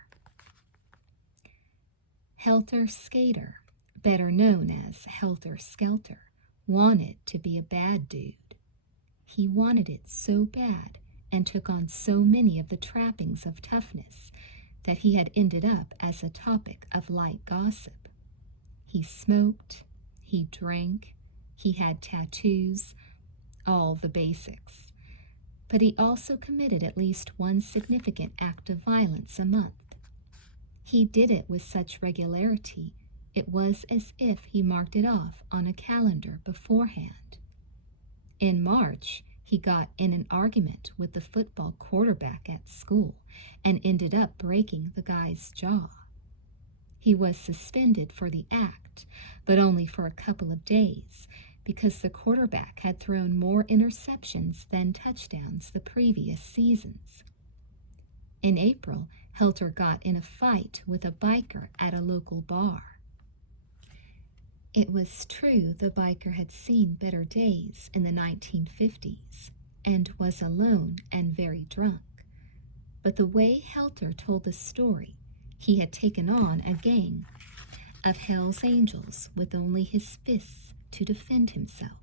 Helter Skelter, better known as Helter Skelter, wanted to be a bad dude. He wanted it so bad and took on so many of the trappings of toughness that he had ended up as a topic of light gossip. He smoked, he drank, he had tattoos, all the basics. But he also committed at least one significant act of violence a month. He did it with such regularity, it was as if he marked it off on a calendar beforehand. In March, he got in an argument with the football quarterback at school and ended up breaking the guy's jaw. He was suspended for the act, but only for a couple of days, because the quarterback had thrown more interceptions than touchdowns the previous seasons. In April, Helter got in a fight with a biker at a local bar. It was true the biker had seen better days in the 1950s and was alone and very drunk. But the way Helter told the story, he had taken on a gang of Hell's Angels with only his fists to defend himself.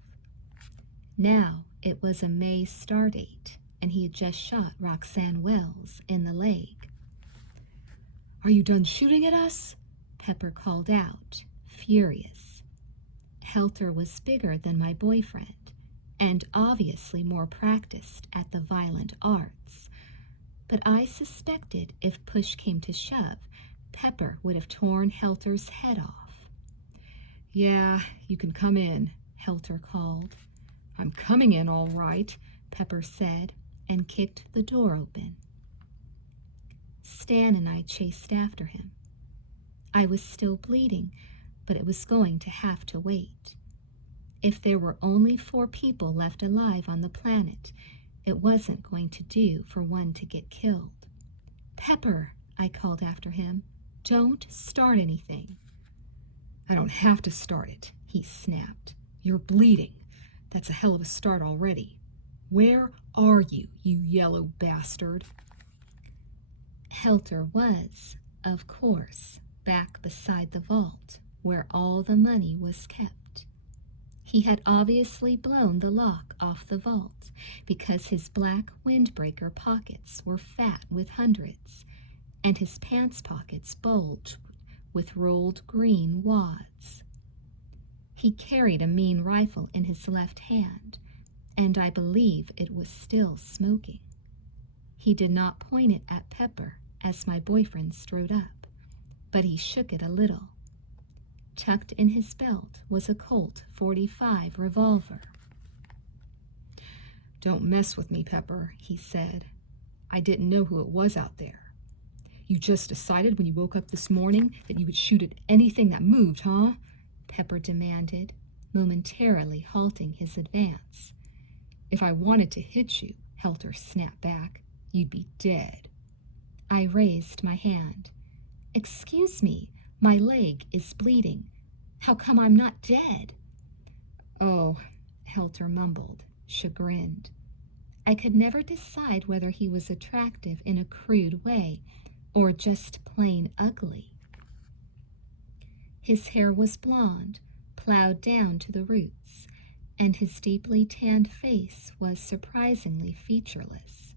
Now it was a May stardate, and he had just shot Roxanne Wells in the leg. "Are you done shooting at us?" Pepper called out, furious. Helter was bigger than my boyfriend, and obviously more practiced at the violent arts. But I suspected if push came to shove, Pepper would have torn Helter's head off. "Yeah, you can come in," Helter called. "I'm coming in all right," Pepper said, and kicked the door open. Stan and I chased after him. I was still bleeding, but it was going to have to wait. If there were only 4 people left alive on the planet, it wasn't going to do for one to get killed. "Pepper," I called after him, "don't start anything." "I don't have to start it," he snapped. "You're bleeding. That's a hell of a start already. Where are you, you yellow bastard?" Helter was, of course, back beside the vault where all the money was kept. He had obviously blown the lock off the vault because his black windbreaker pockets were fat with hundreds, and his pants pockets bulged with rolled green wads. He carried a mean rifle in his left hand, and I believe it was still smoking. He did not point it at Pepper as my boyfriend strode up, but he shook it a little. Tucked in his belt was a Colt .45 revolver. "Don't mess with me, Pepper," he said. "I didn't know who it was out there. You just decided when you woke up this morning that you would shoot at anything that moved, huh?" Pepper demanded, momentarily halting his advance. "If I wanted to hit you," Helter snapped back, "you'd be dead." I raised my hand. "Excuse me, my leg is bleeding. How come I'm not dead?" "Oh," Helter mumbled, chagrined. I could never decide whether he was attractive in a crude way or just plain ugly. His hair was blonde, plowed down to the roots, and his deeply tanned face was surprisingly featureless.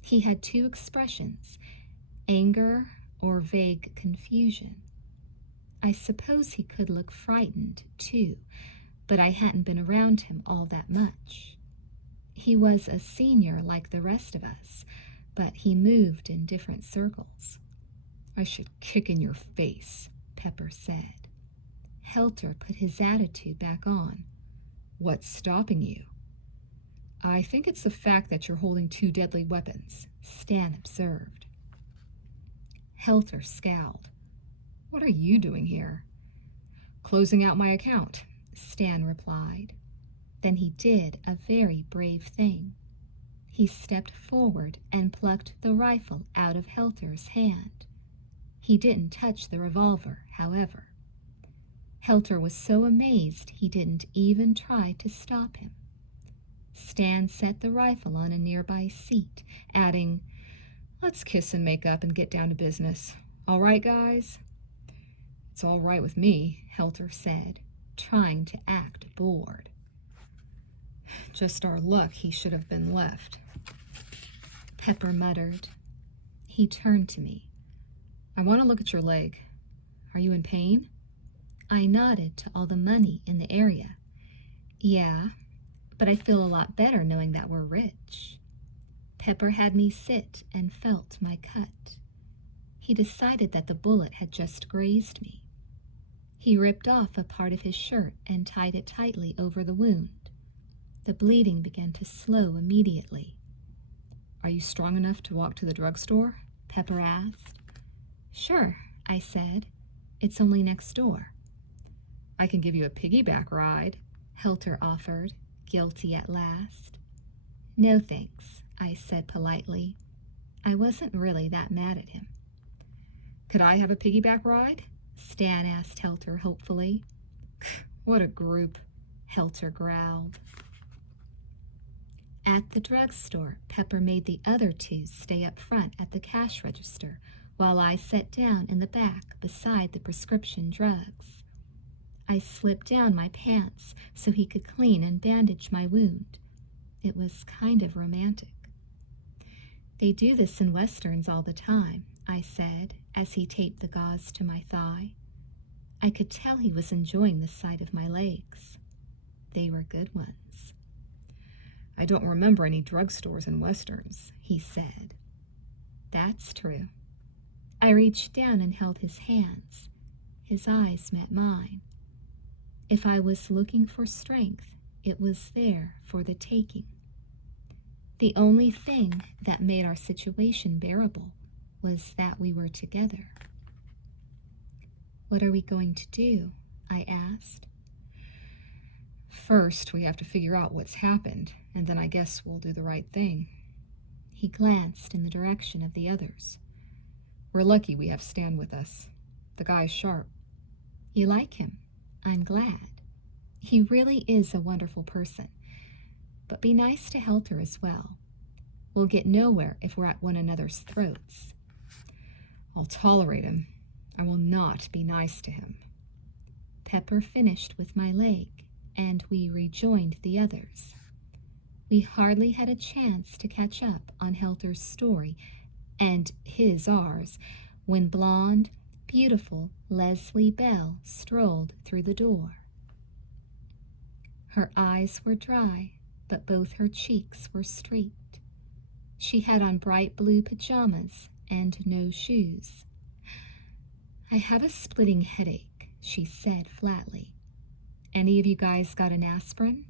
He had 2 expressions, anger or vague confusion. I suppose he could look frightened, too, but I hadn't been around him all that much. He was a senior like the rest of us, but he moved in different circles. "I should kick in your face," Pepper said. Helter put his attitude back on. "What's stopping you?" "I think it's the fact that you're holding 2 deadly weapons," Stan observed. Helter scowled. "What are you doing here?" "Closing out my account," Stan replied. Then he did a very brave thing. He stepped forward and plucked the rifle out of Helter's hand. He didn't touch the revolver, however. Helter was so amazed he didn't even try to stop him. Stan set the rifle on a nearby seat, adding, "Let's kiss and make up and get down to business. All right, guys?" "It's all right with me," Helter said. trying to act bored. Just our luck he should have been left. Pepper muttered. He turned to me. I want to look at your leg. Are you in pain? I nodded to all the money in the area. Yeah, but I feel a lot better knowing that we're rich. Pepper had me sit and felt my cut. He decided that the bullet had just grazed me. He ripped off a part of his shirt and tied it tightly over the wound. The bleeding began to slow immediately. Are you strong enough to walk to the drugstore? Pepper asked. Sure, I said. It's only next door. I can give you a piggyback ride, Helter offered, guilty at last. No thanks, I said politely. I wasn't really that mad at him. Could I have a piggyback ride? Stan asked Helter hopefully. What a group, Helter growled. At the drugstore, Pepper made the other two stay up front at the cash register while I sat down in the back beside the prescription drugs. I slipped down my pants so he could clean and bandage my wound. It was kind of romantic. They do this in westerns all the time, I said, as he taped the gauze to my thigh. I could tell he was enjoying the sight of my legs. They were good ones. I don't remember any drugstores in westerns, he said. That's true. I reached down and held his hands. His eyes met mine. If I was looking for strength, it was there for the taking. The only thing that made our situation bearable was that we were together. What are we going to do? I asked. First, we have to figure out what's happened, and then I guess we'll do the right thing. He glanced in the direction of the others. We're lucky we have Stan with us. The guy's sharp. You like him? I'm glad. He really is a wonderful person. But be nice to Helter as well. We'll get nowhere if we're at one another's throats. I'll tolerate him. I will not be nice to him. Pepper finished with my leg, and we rejoined the others. We hardly had a chance to catch up on Helter's story and ours when blonde, beautiful Leslie Bell strolled through the door. Her eyes were dry, but both her cheeks were streaked. She had on bright blue pajamas and no shoes. I have a splitting headache, she said flatly. Any of you guys got an aspirin?